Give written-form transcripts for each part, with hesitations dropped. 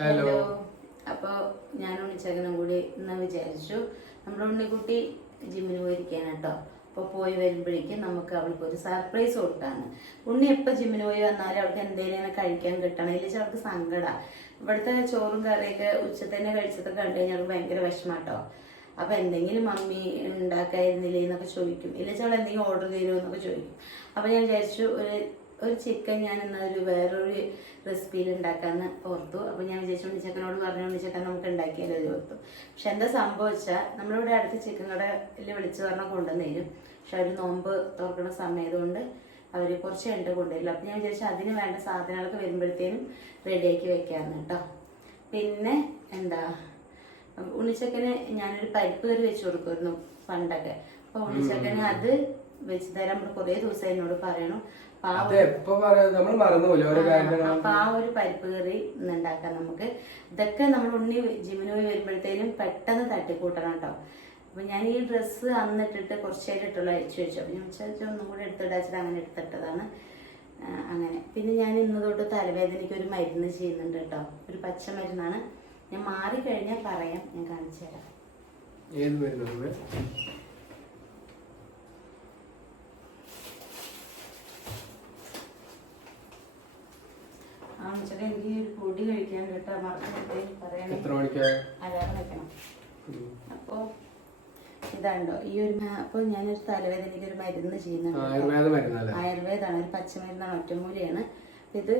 Hello. അപ്പോൾ ഞാൻ ഉണ്ണിച്ചക്കനും കൂടി ഇന്ന് വിചാരിച്ചു നമ്മുടെ ഉണ്ണിക്കുട്ടി ജിമ്മിന് പോയിരിക്കുകയാണ് കേട്ടോ. അപ്പോൾ പോയി വരുമ്പോഴേക്കും നമുക്ക് അവൾക്ക് ഒരു സർപ്രൈസ് കൊടുത്താണ്. ഉണ്ണി എപ്പോൾ ജിമ്മിന് പോയി വന്നാലും അവൾക്ക് എന്തെങ്കിലും കഴിക്കാൻ കിട്ടണം, ഇല്ലെങ്കിൽ അവൾക്ക് സങ്കടമാണ്. ഇവിടുത്തെ ചോറും കറിയൊക്കെ ഉച്ചത്തിൽ തന്നെ കഴിച്ചതൊക്കെ കണ്ടു കഴിഞ്ഞാൽ ഭയങ്കര വിഷമാട്ടോ. അപ്പോൾ എന്തെങ്കിലും മമ്മി ഉണ്ടാക്കായിരുന്നില്ലേ എന്നൊക്കെ ചോദിക്കും, ഇല്ലെങ്കിൽ അവൾ എന്തെങ്കിലും ഓർഡർ തരുമോ എന്നൊക്കെ ചോദിക്കും. അപ്പോൾ ഞാൻ വിചാരിച്ചു ഒരു ചിക്കൻ ഞാൻ എന്നൊരു വേറൊരു റെസിപ്പിയിൽ ഉണ്ടാക്കാമെന്ന് ഓർത്തു. അപ്പോൾ ഞാൻ വിചാരിച്ചു ഉണ്ണിച്ചക്കനോട് പറഞ്ഞു, ഉണ്ണിച്ചക്കൻ നമുക്ക് ഉണ്ടാക്കിയാലോ എന്ന് ഓർത്തു. പക്ഷെ എന്താ സംഭവിച്ചാൽ നമ്മളിവിടെ അടുത്ത് ചിക്കൻ കടയിൽ വിളിച്ച് പറഞ്ഞാൽ കൊണ്ടുവന്ന് തരും. പക്ഷെ അവർ നോമ്പ് തുറക്കുന്ന സമയത്തുകൊണ്ട് അവർ കുറച്ച് എണ്ണ കൊണ്ടുവരില്ല. അപ്പം ഞാൻ വിചാരിച്ചു അതിന് വേണ്ട സാധനങ്ങളൊക്കെ വരുമ്പോഴത്തേനും റെഡിയാക്കി വെക്കാമെന്ന് കേട്ടോ. പിന്നെ എന്താ ഉണ്ണിച്ചക്കന് ഞാനൊരു പരിപ്പ് കറി വെച്ച് കൊടുക്കുമായിരുന്നു പണ്ടൊക്കെ. അപ്പോൾ ഉണ്ണിച്ചക്കന് അത് വെച്ച് തരാൻ നമ്മൾ കുറേ ദിവസം എന്നോട് പറയണം. അപ്പൊ ആ ഒരു പരിപ്പ് കറി ഉണ്ടാക്കാം നമുക്ക്. ഇതൊക്കെ നമ്മൾ ഉണ്ണി ജിമ്മിന് പോയി വരുമ്പോഴത്തേനും പെട്ടെന്ന് തട്ടിക്കൂട്ടണം കേട്ടോ. അപ്പൊ ഞാൻ ഈ ഡ്രസ്സ് അന്നിട്ടിട്ട് കുറച്ചേരം ഇട്ടുള്ള അയച്ചു വെച്ചു. അപ്പൊ ഞാൻ വെച്ചാൽ ഒന്നും കൂടെ എടുത്തിടാച്ചിട്ട് അങ്ങനെ എടുത്തിട്ടതാണ്. അങ്ങനെ പിന്നെ ഞാൻ ഇന്ന് തൊട്ട് തലവേദനയ്ക്ക് ഒരു മരുന്ന് ചെയ്യുന്നുണ്ട് കേട്ടോ. ഒരു പച്ച മരുന്നാണ്. ഞാൻ മാറിക്കഴിഞ്ഞാൽ പറയാം, ഞാൻ കാണിച്ചു തരാം. ഏത് മരുന്ന്? എനിക്ക് ഒരു പൊടി കഴിക്കാൻ കേട്ടോ, മറന്നിട്ട് പറയണേ. അലാറം വെക്കണം. അപ്പൊ ഇതാണ്ടോ ഈ ഒരു. അപ്പൊ ഞാനൊരു തലവേദനയ്ക്ക് ഒരു മരുന്ന് ചെയ്യുന്നുണ്ട്. ആയുർവേദമാണ്, ഒരു പച്ചമരുന്നാണ്, ഒറ്റമൂലിയാണ്. ഇത്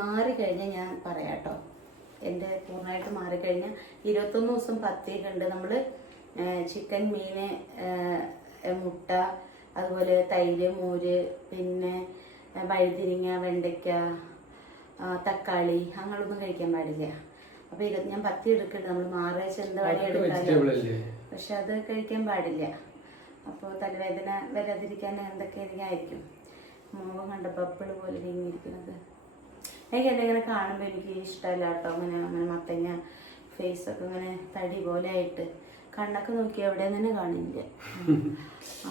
മാറിക്കഴിഞ്ഞാൽ ഞാൻ പറയാട്ടോ. എൻ്റെ പൂർണ്ണമായിട്ട് മാറിക്കഴിഞ്ഞാൽ 21 ദിവസം പത്തിയിട്ടുണ്ട്. നമ്മൾ ചിക്കൻ, മീന്, മുട്ട, അതുപോലെ തൈര്, മോര്, പിന്നെ വഴുതിരിങ്ങ, വെണ്ടയ്ക്ക, തക്കാളി അങ്ങനൊന്നും കഴിക്കാൻ പാടില്ല. അപ്പൊ ഞാൻ പത്തി എടുക്കട്ടെ, നമ്മൾ മാറാഴ്ച എന്താ വഴി എടുക്കാനും, പക്ഷെ അത് കഴിക്കാൻ പാടില്ല. അപ്പോൾ തലവേദന വരാതിരിക്കാൻ എന്തൊക്കെ ആയിരിക്കും. മുഖം കണ്ട ബബിള് പോലെ ഇരിക്കുന്നത് എനിക്ക് എന്തെങ്കിലും കാണുമ്പോൾ എനിക്ക് ഇഷ്ടമല്ല കേട്ടോ. അങ്ങനെ മത്തങ്ങ ഫേസൊക്കെ ഇങ്ങനെ തടി പോലെ ആയിട്ട് കണ്ണൊക്കെ നോക്കി എവിടെ തന്നെ കാണില്ല.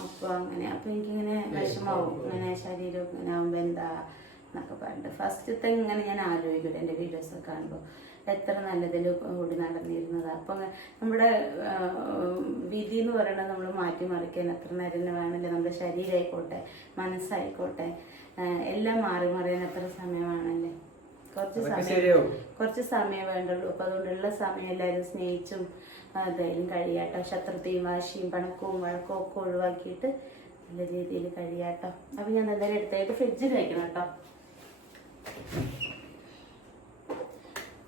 അപ്പോൾ അങ്ങനെ അപ്പോൾ എനിക്കിങ്ങനെ വിഷമാവും. ഇങ്ങനെ ശരീരമൊക്കെ ഇങ്ങനെ ആകുമ്പോൾ എന്താ എന്നൊക്കെ പറഞ്ഞിട്ട് ഫസ്റ്റത്തെ ഇങ്ങനെ ഞാൻ ആലോചിക്കും എൻ്റെ വീഡിയോസൊക്കെ കാണുമ്പോൾ എത്ര നല്ലതിൽ കൂടി നടന്നിരുന്നത്. അപ്പം നമ്മുടെ വിധി എന്ന് പറയുന്നത് നമ്മൾ മാറ്റിമറിക്കാൻ എത്ര നേരം തന്നെ വേണമല്ലോ. നമ്മുടെ മനസ്സായിക്കോട്ടെ എല്ലാം മാറി മറിയാൻ എത്ര സമയമാണല്ലേ. കുറച്ച് സമയം വേണ്ടുള്ളൂ. അപ്പം അതുകൊണ്ടുള്ള സമയം എല്ലാവരും സ്നേഹിച്ചും എന്തായാലും കഴിയാട്ടോ. ശത്രുതയും വാശിയും പണക്കവും വഴക്കവും ഒക്കെ ഒഴിവാക്കിയിട്ട് നല്ല രീതിയിൽ കഴിയാട്ടോ. അപ്പം ഞാൻ എന്തായാലും എടുത്തായിട്ട് ഫ്രിഡ്ജിൽ വയ്ക്കണം കേട്ടോ.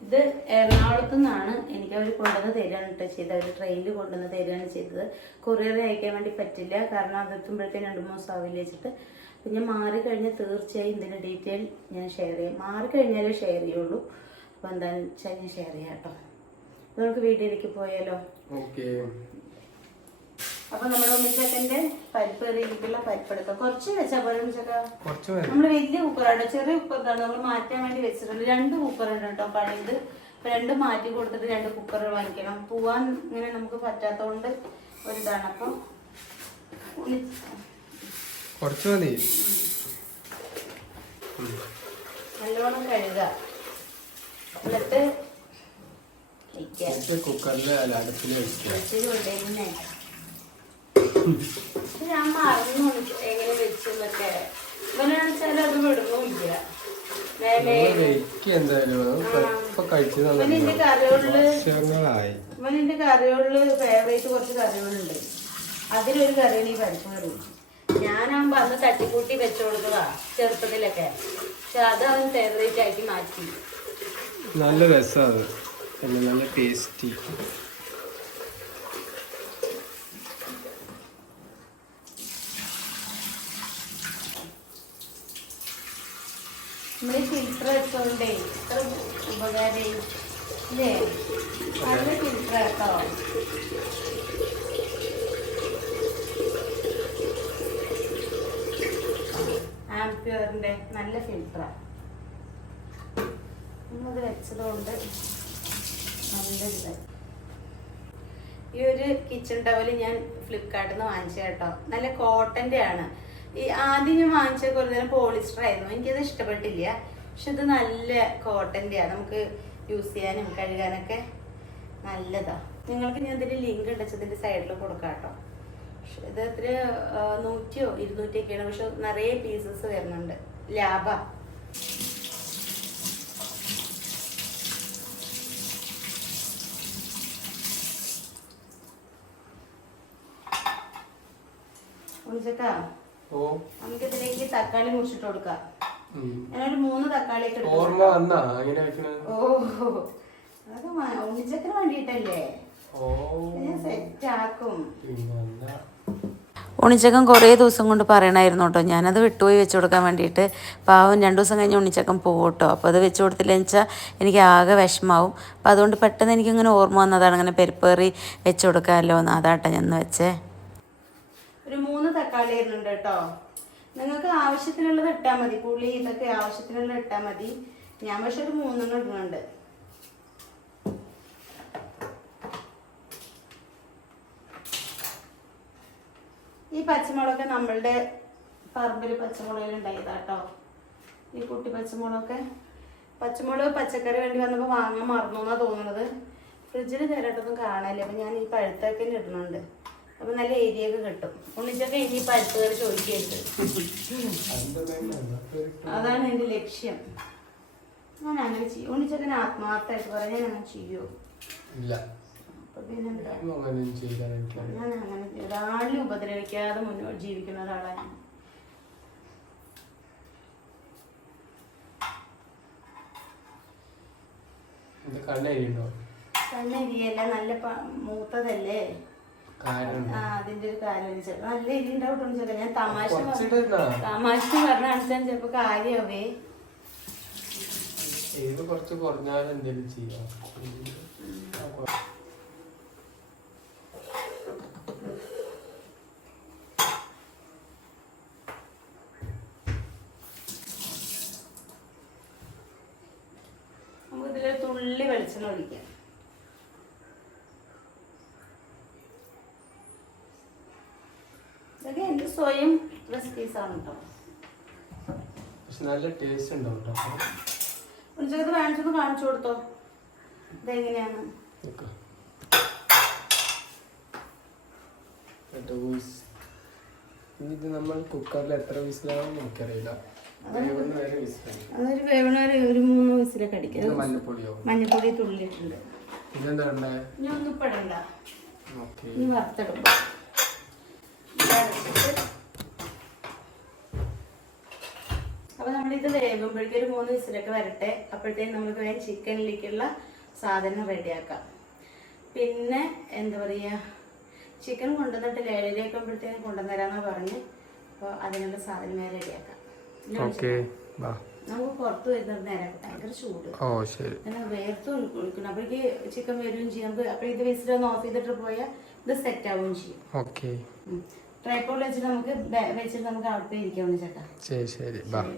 ഇത് എറണാകുളത്തു നിന്നാണ് എനിക്ക് അവർ കൊണ്ടുവന്ന് തരികയാണ് കേട്ടോ ചെയ്തത്. അവർ ട്രെയിനിൽ കൊണ്ടുവന്ന് തരികയാണ് ചെയ്തത്. കൊറിയർ അയക്കാൻ വേണ്ടി പറ്റില്ല, കാരണം അതെത്തുമ്പോഴത്തേക്കും 2-3 ദിവസം ആവില്ല വെച്ചിട്ട്. അപ്പം ഞാൻ മാറിക്കഴിഞ്ഞാൽ തീർച്ചയായും ഇതിൻ്റെ ഡീറ്റെയിൽ ഞാൻ ഷെയർ ചെയ്യാം. മാറിക്കഴിഞ്ഞാലേ ഷെയർ ചെയ്യുള്ളൂ. അപ്പോൾ എന്താണെന്ന് വെച്ചാൽ ഞാൻ ഷെയർ ചെയ്യാം കേട്ടോ. നമുക്ക് വീട്ടിലേക്ക് പോയാലോ? അപ്പൊ നമ്മുടെ ഉണ്ണിച്ചക്കന്റെ പരിപ്പ് കറിയിലേക്കുള്ള പരിപ്പ് എടുക്കാം. കുറച്ച് വെച്ചാൽ പോലെ ഉണ്ണിച്ചക്ക. നമ്മള് വലിയ കുക്കറാണ്, ചെറിയ കുക്കറാണ് നമ്മൾ മാറ്റാൻ വേണ്ടി വെച്ചിട്ടുണ്ട്. 2 കുക്കറുണ്ട് കേട്ടോ പഴയത്. 2 മാറ്റി കൊടുത്തിട്ട് 2 കുക്കറുകൾ വാങ്ങിക്കണം. പോവാൻ ഇങ്ങനെ നമുക്ക് പറ്റാത്തോണ്ട് ഒരിതാണ്. അപ്പം കുറച്ച് മതി. നല്ലോണം കഴുകുക, എന്നിട്ട് കുക്കറിൽ കൊണ്ടേന്നെ ഞാൻ മറന്നു എങ്ങനെ വെച്ചെന്നൊക്കെ. ഇവനാണെച്ചാലും അത് വിടുന്നില്ല. ഇവനിന്റെ കറികളില് ഫേവറേറ്റ് കുറച്ച് കറികളുണ്ട്. അതിലൊരു കറിയാണ് ഈ പരിപ്പ് കറി. ഞാനാകുമ്പോ അന്ന് തട്ടിക്കൂട്ടി വെച്ചു കൊടുത്തതാ ചെറുപ്പത്തിലൊക്കെ. പക്ഷെ അത് അവൻ ഫേവറേറ്റ് ആക്കി മാറ്റി. നല്ല രസമാണ്, നല്ല ടേസ്റ്റി. നമ്മള് ഫിൽറ്റർ വെച്ചോണ്ടേ ഇത്ര ഉപകാരമായി ഇല്ലേ. നല്ല ഫിൽറ്റർ കേട്ടോ. ആംപ്യൂറിന്റെ നല്ല ഫിൽറ്ററാണ്. നമ്മളത് വെച്ചതുകൊണ്ട് നല്ലൊരിത്. ഈ ഒരു കിച്ചൺ ടവല് ഞാൻ ഫ്ലിപ്കാർട്ടിൽ നിന്ന് വാങ്ങിച്ച കേട്ടോ. നല്ല കോട്ടന്റെ ആണ്. ഈ ആദ്യം ഞാൻ വാങ്ങിച്ച കുറേ നേരം പോളിസ്റ്റർ ആയിരുന്നു, എനിക്കത് ഇഷ്ടപ്പെട്ടില്ല. പക്ഷെ ഇത് നല്ല കോട്ടന്റെ ആണ്. നമുക്ക് യൂസ് ചെയ്യാനും കഴുകാനൊക്കെ നല്ലതാ. നിങ്ങൾക്ക് ഞാൻ ഇതിന്റെ ലിങ്ക് ഉണ്ടച്ചതിന്റെ സൈഡിൽ കൊടുക്കാം കേട്ടോ. ഇത് എത്ര 100 200 പക്ഷെ നിറയെ പീസസ് വരുന്നുണ്ട്. ലാഭ. ഉണിച്ചക്കാ നമുക്ക് ഇതിലേക്ക് തക്കാളി മുറിച്ചിട്ട് കൊടുക്കാം. ഞാനൊരു 3 തക്കാളി ഒക്കെ ഉണിച്ചക്കിന് വേണ്ടിട്ടല്ലേ സെറ്റ് ആക്കും. ഉണിച്ചക്കൻ കുറേ ദിവസം കൊണ്ട് പറയണമായിരുന്നു കേട്ടോ. ഞാനത് വിട്ടുപോയി വെച്ച് കൊടുക്കാൻ വേണ്ടിയിട്ട്. പാവം 2 ദിവസം കഴിഞ്ഞ് ഉണിച്ചക്കൻ പോകും കേട്ടോ. അപ്പോൾ അത് വെച്ച് കൊടുത്തില്ലെന്ന് വെച്ചാൽ എനിക്ക് ആകെ വിഷമാവും. അപ്പോൾ അതുകൊണ്ട് പെട്ടെന്ന് എനിക്കിങ്ങനെ ഓർമ്മ വന്നതാണ് അങ്ങനെ പരിപ്പ് കറി വെച്ച് കൊടുക്കാമല്ലോ എന്ന്. അതാട്ടോ ഞാൻ വെച്ചേ. ഒരു 3 തക്കാളി ഇടുന്നുണ്ട് കേട്ടോ. നിങ്ങൾക്ക് ആവശ്യത്തിനുള്ളത് ഇട്ടാൽ മതി. പുളി ഇതൊക്കെ ആവശ്യത്തിനുള്ളത് ഇട്ടാൽ മതി. ഞാൻ പക്ഷെ ഒരു 3 ഇടുന്നുണ്ട്. ഈ പച്ചമുളകൊക്കെ നമ്മളുടെ പറമ്പിൽ പച്ചമുളകിൽ ഉണ്ടായതാട്ടോ. ഈ കുട്ടി പച്ചമുളകൊക്കെ. പച്ചമുളക് പച്ചക്കറി വേണ്ടി വന്നപ്പോൾ വാങ്ങാൻ മറന്നു എന്നാണ് തോന്നുന്നത്. ഫ്രിഡ്ജിൽ ചേരാട്ടൊന്നും കാണാനില്ല. അപ്പം ഞാൻ ഈ പഴുത്തൊക്കെ ഇടുന്നുണ്ട്. അപ്പം നല്ല ഏരിയൊക്കെ കിട്ടും. ഉണ്ണിച്ചൊക്കെ ഇനി പഴുത്ത് കയറി ചോദിക്കരുത്. അതാണ് എൻ്റെ ലക്ഷ്യം. ഞാൻ അങ്ങനെ ചെയ്യും. ഉണ്ണിച്ചൊക്കെ ആത്മാർത്ഥമായിട്ട് പറയാൻ ഞാൻ അങ്ങനെ ചെയ്യുമോ? ഞാൻ അങ്ങനെ ഒരാളിനെ ഉപദ്രവിക്കാതെ മുന്നോട്ട് ജീവിക്കുന്ന ഒരാളാണ്. കണ്ണെരിയല്ല, നല്ല മൂത്തതല്ലേ. അതിന്റെ ഒരു കാര്യം നല്ല എരി ഉണ്ടാവും. ഞാൻ തമാശ പറഞ്ഞാൽ ചിലപ്പോ കാര്യമാവേ. കുറച്ച് കുറഞ്ഞാലും എന്തെങ്കിലും ചെയ്യാം. നമുക്ക് ഇതിലൊരു തുള്ളി വെളിച്ചെണ്ണ ഒഴിക്കാം. ഇതൊക്കെ എന്റെ സ്വയം റെസിപ്പീസ് ആണ് കേട്ടോ. നല്ല ടേസ്റ്റ് ഉണ്ടാവും. ഉച്ചക്കത്ത് വാങ്ങിച്ചൊന്ന് കാണിച്ചു കൊടുത്തോ ഇതെങ്ങനെയാണ്. ഇത് നമ്മൾ കുക്കറിൽ എത്ര വിസിലാണെന്ന് നമുക്കറിയില്ല. അതൊരു വേവണ ഒരു 3 വിസിലൊക്കെ അടിക്കാം. മഞ്ഞപ്പൊടി തുള്ളിയിട്ടുണ്ട്. ഇനി ഒന്നും ഇടണ്ട. ഇനി വറുത്തെടുക്കും. അപ്പൊ നമ്മളിത് വേകുമ്പോഴേക്കും ഒരു 3 വിസിലൊക്കെ വരട്ടെ. അപ്പോഴത്തേക്കും നമുക്ക് വേഗം ചിക്കനിലേക്കുള്ള സാധനം റെഡിയാക്കാം. പിന്നെ എന്താ പറയുക, ചിക്കൻ കൊണ്ടുവന്നിട്ട് ലേലയിലേക്കുമ്പോഴത്തേക്കും കൊണ്ടുവന്നരാന്നാ പറഞ്ഞ്. അപ്പോൾ അതിനുള്ള സാധനം റെഡിയാക്കാം. നമുക്ക് പുറത്ത് വരുന്നത് നേരം ഭയങ്കര ചൂട്. വേർത്ത് കുളിക്കണം. അപ്പോഴേക്ക് ചിക്കൻ വരികയും ചെയ്യും. നമുക്ക് അപ്പോൾ ഇത് വിസിലൊന്ന് ഓഫ് ചെയ്തിട്ട് പോയാൽ ഇത് സെറ്റ് ആവുകയും ചെയ്യും. ട്രൈപ്പോഡ് വെച്ചിട്ട് നമുക്ക് അവിടെ ഇരിക്കാം. ചേട്ടാ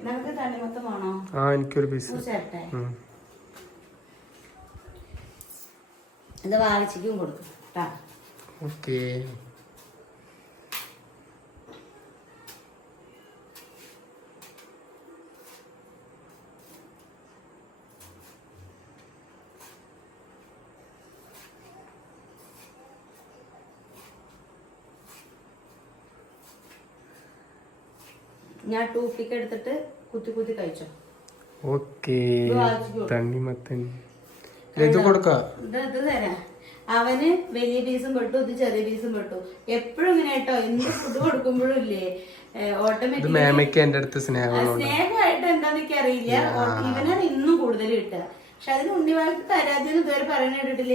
നമുക്ക് തണ്ണിമത്തം വേണോ? ചേട്ടെ ഇത് വാങ്ങിച്ചിക്കും കൊടുക്കും കേട്ടാ. ഞാൻ ടൂപ്പിക്ക് എടുത്തിട്ട് കുത്തി കുത്തി കഴിച്ചോ. ഇത് തരാം. അവന് വലിയ പീസും പെട്ടു, ഇത് ചെറിയ പീസും പെട്ടു. എപ്പോഴും ഇങ്ങനെ കേട്ടോ. എന്ത് ഫുഡ് കൊടുക്കുമ്പോഴും ഇല്ലേ ഓട്ടോമാറ്റിക് സ്നേഹമായിട്ട് എന്താന്നൊക്കെ അറിയില്ല. ഇവനാണ് ഇന്നും കൂടുതൽ കിട്ടുക. പക്ഷെ അതിന് ഉണ്ണിവാൾക്ക് തരാതെന്ന് ഇതുവരെ പറയാൻ കേട്ടിട്ടില്ല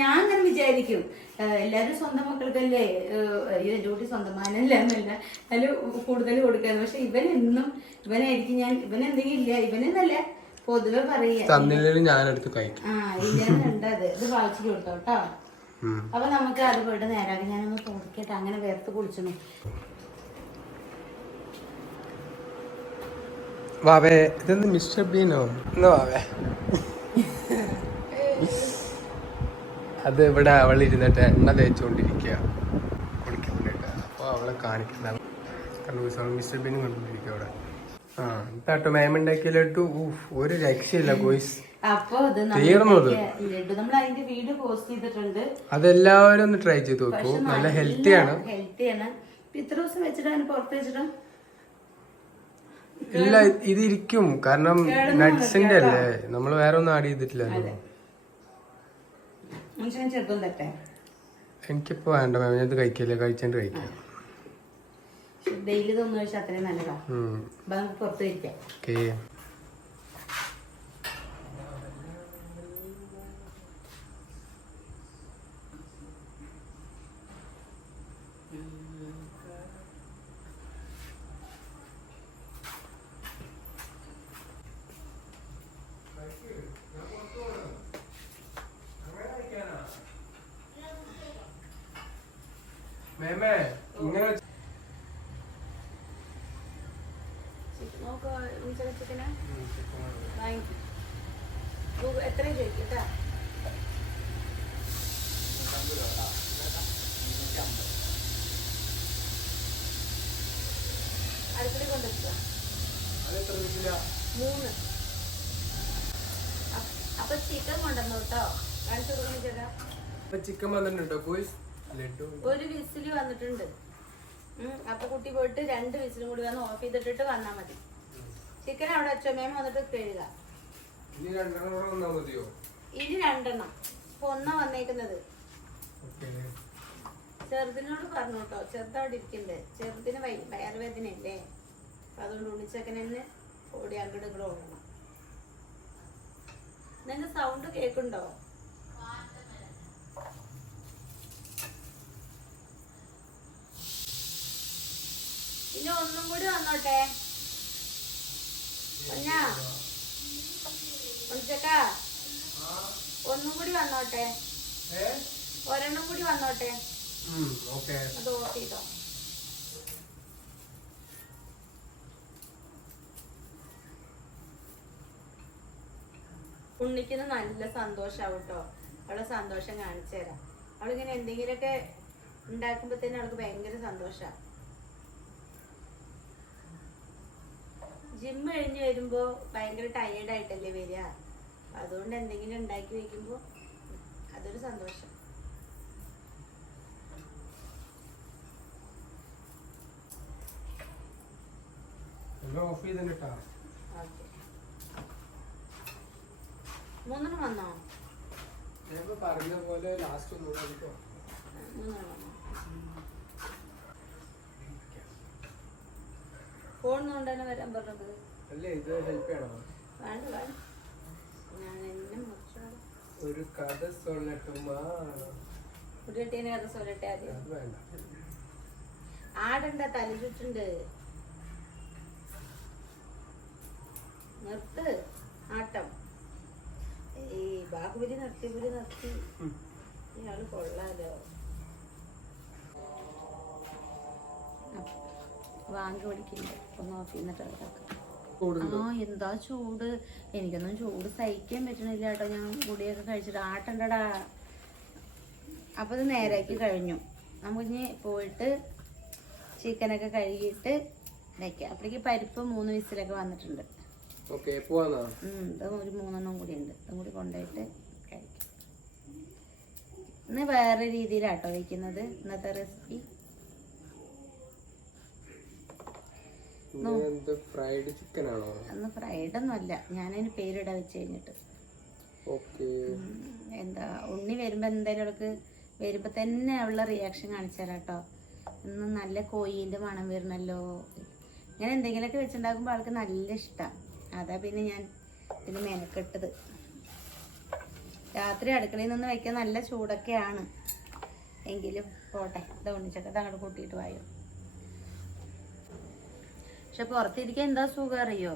ഞാൻ അങ്ങനെ വിചാരിക്കും. എല്ലാവരും സ്വന്തം മക്കൾക്കല്ലേ എന്റെ കുട്ടി സ്വന്തം മാനല്ല അതിൽ കൂടുതൽ കൊടുക്കാന്ന്. പക്ഷെ ഇവനെന്നും ഇവനായിരിക്കും ഇവനെന്തെങ്കിലും ഇല്ല ഇവനെന്നല്ല പൊതുവെ പറയാ ഇല്ലത് ഇത് വായിച്ചു കൊടുത്തോ കേട്ടോ. അപ്പൊ നമുക്ക് അത് പോയിട്ട് നേരാക്കി ഞാനൊന്ന് തോന്നിക്കട്ടെ. അങ്ങനെ വേർത്ത് കുളിച്ചു. വാവേ ഇതെന്ത് മിസ്റ്റർ ബീനോ വാവേ? അത് ഇവിടെ അവൾ ഇരുന്നിട്ട് എണ്ണ തേച്ചുകൊണ്ടിരിക്കുക കുളിക്കുന്നുണ്ട്. അപ്പോൾ അവളെ കാണിക്കുന്നതാണ്. മിസ്റ്റർ ബീനും കണ്ടുകൊണ്ടിരിക്കുക അവിടെ. കേട്ടോ മാമുണ്ടാക്കിയ ലഡു ഒരു രക്ഷയില്ല ഗോയ്സ്. അപ്പൊ ഇത് തീർന്നത് ലഡു നമ്മൾ അതിന്റെ വീഡിയോ പോസ്റ്റ് ചെയ്തിട്ടുണ്ട്. അതെല്ലാവരും ഒന്ന് ട്രൈ ചെയ്ത് നോക്കൂ. നല്ല ഹെൽത്തിയാണ്. ഇത്ര ദിവസം വെച്ചിട്ട് പുറത്ത് വെച്ചിട്ട് ഇല്ല, ഇതിരിക്കും. കാരണം നട്ട്സിന്റെ അല്ലേ, നമ്മൾ വേറെ ഒന്നും ആഡ് ചെയ്തിട്ടില്ലല്ലോ. ചെറുപ്പം തെറ്റേ എനിക്കിപ്പോ വേണ്ട മാം, ഞാൻ ഇത് കഴിക്കില്ല. കഴിച്ചിട്ട് കഴിക്കാം. ഡെയിലി തോന്നു കഴിച്ചാൽ അത്രയും നല്ലതാണ്. പുറത്ത് കഴിക്കാം. ഓക്കേ. മേമേ ഇങ്ങനെ എത്ര ചോദിക്കട്ടാ? അടുക്കള കൊണ്ടെത്തുക 3. അപ്പൊ ചിക്കൻ കൊണ്ടുവന്നു കേട്ടോ. കാണിച്ചു കൊടുക്കണം ചേട്ടാ. ചിക്കൻ വന്നിട്ടുണ്ടോ ബോയ്സ്? ഒരു വിസില് വന്നിട്ടുണ്ട്. അപ്പൊ കുട്ടി പോയിട്ട് 2 വിസിലും കൂടി വന്ന് ഓഫ് ചെയ്തിട്ടിട്ട് വന്നാ മതി. ചിക്കൻ അവിടെ വെച്ചോ, മേമ വന്നിട്ട് കഴുകുക. ഇനി 2 ഇപ്പൊ 1 വന്നേക്കുന്നത്. ചെറുതിനോട് പറഞ്ഞു കേട്ടോ, ചെറുതവിടെ ഇരിക്കണ്ടേ. ചെറുതിന് വയറുവേദനയല്ലേ, അപ്പൊ അതുകൊണ്ട് ഉണ്ണിച്ചക്കനെ ഓടി അങ്ങോട്ട് ഇങ്ങോട്ട് ഓടണം. നിന്റെ സൗണ്ട് കേക്കുണ്ടോ? ഇനി ഒന്നും കൂടി വന്നോട്ടെ. ഉണ്ണിച്ചക്ക ഒന്നും കൂടി വന്നോട്ടെ. ഒരെണ്ണം കൂടി വന്നോട്ടെ. അത് ഓഫ് ചെയ്തോ. ഉണ്ണിക്കിന് നല്ല സന്തോഷാവും കേട്ടോ. അവളെ സന്തോഷം കാണിച്ചു തരാം. അവളിങ്ങനെ എന്തെങ്കിലുമൊക്കെ ഉണ്ടാക്കുമ്പോഴത്തേനും അവൾക്ക് ഭയങ്കര സന്തോഷാ. ജിം കഴിഞ്ഞ് വരുമ്പോ ഭയങ്കര ടയേർഡായിട്ടല്ലേ വരിക. അതുകൊണ്ട് എന്തെങ്കിലും ഉണ്ടാക്കി വെക്കുമ്പോ അതൊരു സന്തോഷം. ഓഫ് ചെയ്തിട്ടാ. 3 വന്നോ? പറഞ്ഞ പോലെ ലാസ്റ്റ് 3 വന്നോ? ഫോൺ കൊണ്ടാണ് വരാൻ പറഞ്ഞത്. അല്ലേ ഇത് ഹെൽപ്പ് ചെയ്യണോ? വേണ്ട ഞാൻ എന്നെ മുറിച്ചോളാം. ഒരു കഥ സൊല്ലട്ടുമാ? ഒരു കെട്ടീന് കഥ സൊല്ലട്ടെ ആദ്യം. അത് വേണ്ട. ആടണ്ട, തല ചുറ്റുണ്ട്. നിർത്ത് ആട്ടം. ഈ ബാഹുബലി നിർത്തി ഇയാള് കൊള്ളാലോ. വാങ്ങി ഓടിക്കില്ല. ഒന്ന് ഓഫ് ചെയ്യുന്നിട്ട് എന്താ ചൂട്. എനിക്കൊന്നും ചൂട് സഹിക്കാൻ പറ്റണില്ല കേട്ടോ. ഞാൻ ഗുളിയൊക്കെ കഴിച്ചിട്ട് ആട്ടണ്ടടാ. അപ്പൊ ഇത് നേരാക്കി കഴിഞ്ഞു. നമുക്കിനി പോയിട്ട് ചിക്കനൊക്കെ കഴുകിയിട്ട് വെക്കാം. അപ്പോഴേക്ക് പരിപ്പ് 3 വിസിലൊക്കെ വന്നിട്ടുണ്ട്. ഇത് ഒരു 3 കൂടി ഉണ്ട്. ഇതും കൂടി കൊണ്ടുപോയിട്ട് കഴിക്കാം. ഇന്ന് വേറെ രീതിയിലാട്ടോ വയ്ക്കുന്നത് ഇന്നത്തെ റെസിപ്പി. ഫ്രൈഡ് ചിക്കൻ ആണോ? അന്ന് ഫ്രൈഡ് ഒന്നും അല്ല, ഞാനതിന് പേരിടാൻ വെച്ച് കഴിഞ്ഞിട്ട്. എന്താ ഉണ്ണി വരുമ്പോ എന്തായാലും അവൾക്ക് വരുമ്പോ തന്നെ അവളുടെ റിയാക്ഷൻ കാണിച്ചു തരാം കേട്ടോ. ഇന്ന് നല്ല കോഴിന്റെ മണം വരണല്ലോ. ഇങ്ങനെ എന്തെങ്കിലുമൊക്കെ വെച്ചുണ്ടാക്കുമ്പോൾ ആൾക്ക് നല്ല ഇഷ്ടമാണ്. അതാ പിന്നെ ഞാൻ ഇതിന് മെനക്കെട്ടത്. രാത്രി അടുക്കളയിൽ നിന്ന് വെക്കാൻ നല്ല ചൂടൊക്കെയാണ്. എങ്കിലും പോട്ടെ. ഇത് ഉണ്ണിച്ചക്കത്ത് അങ്ങോട്ട് കൂട്ടിയിട്ട് വായോ. പക്ഷെ പുറത്തിരിക്കാൻ എന്താ സുഖം അറിയോ?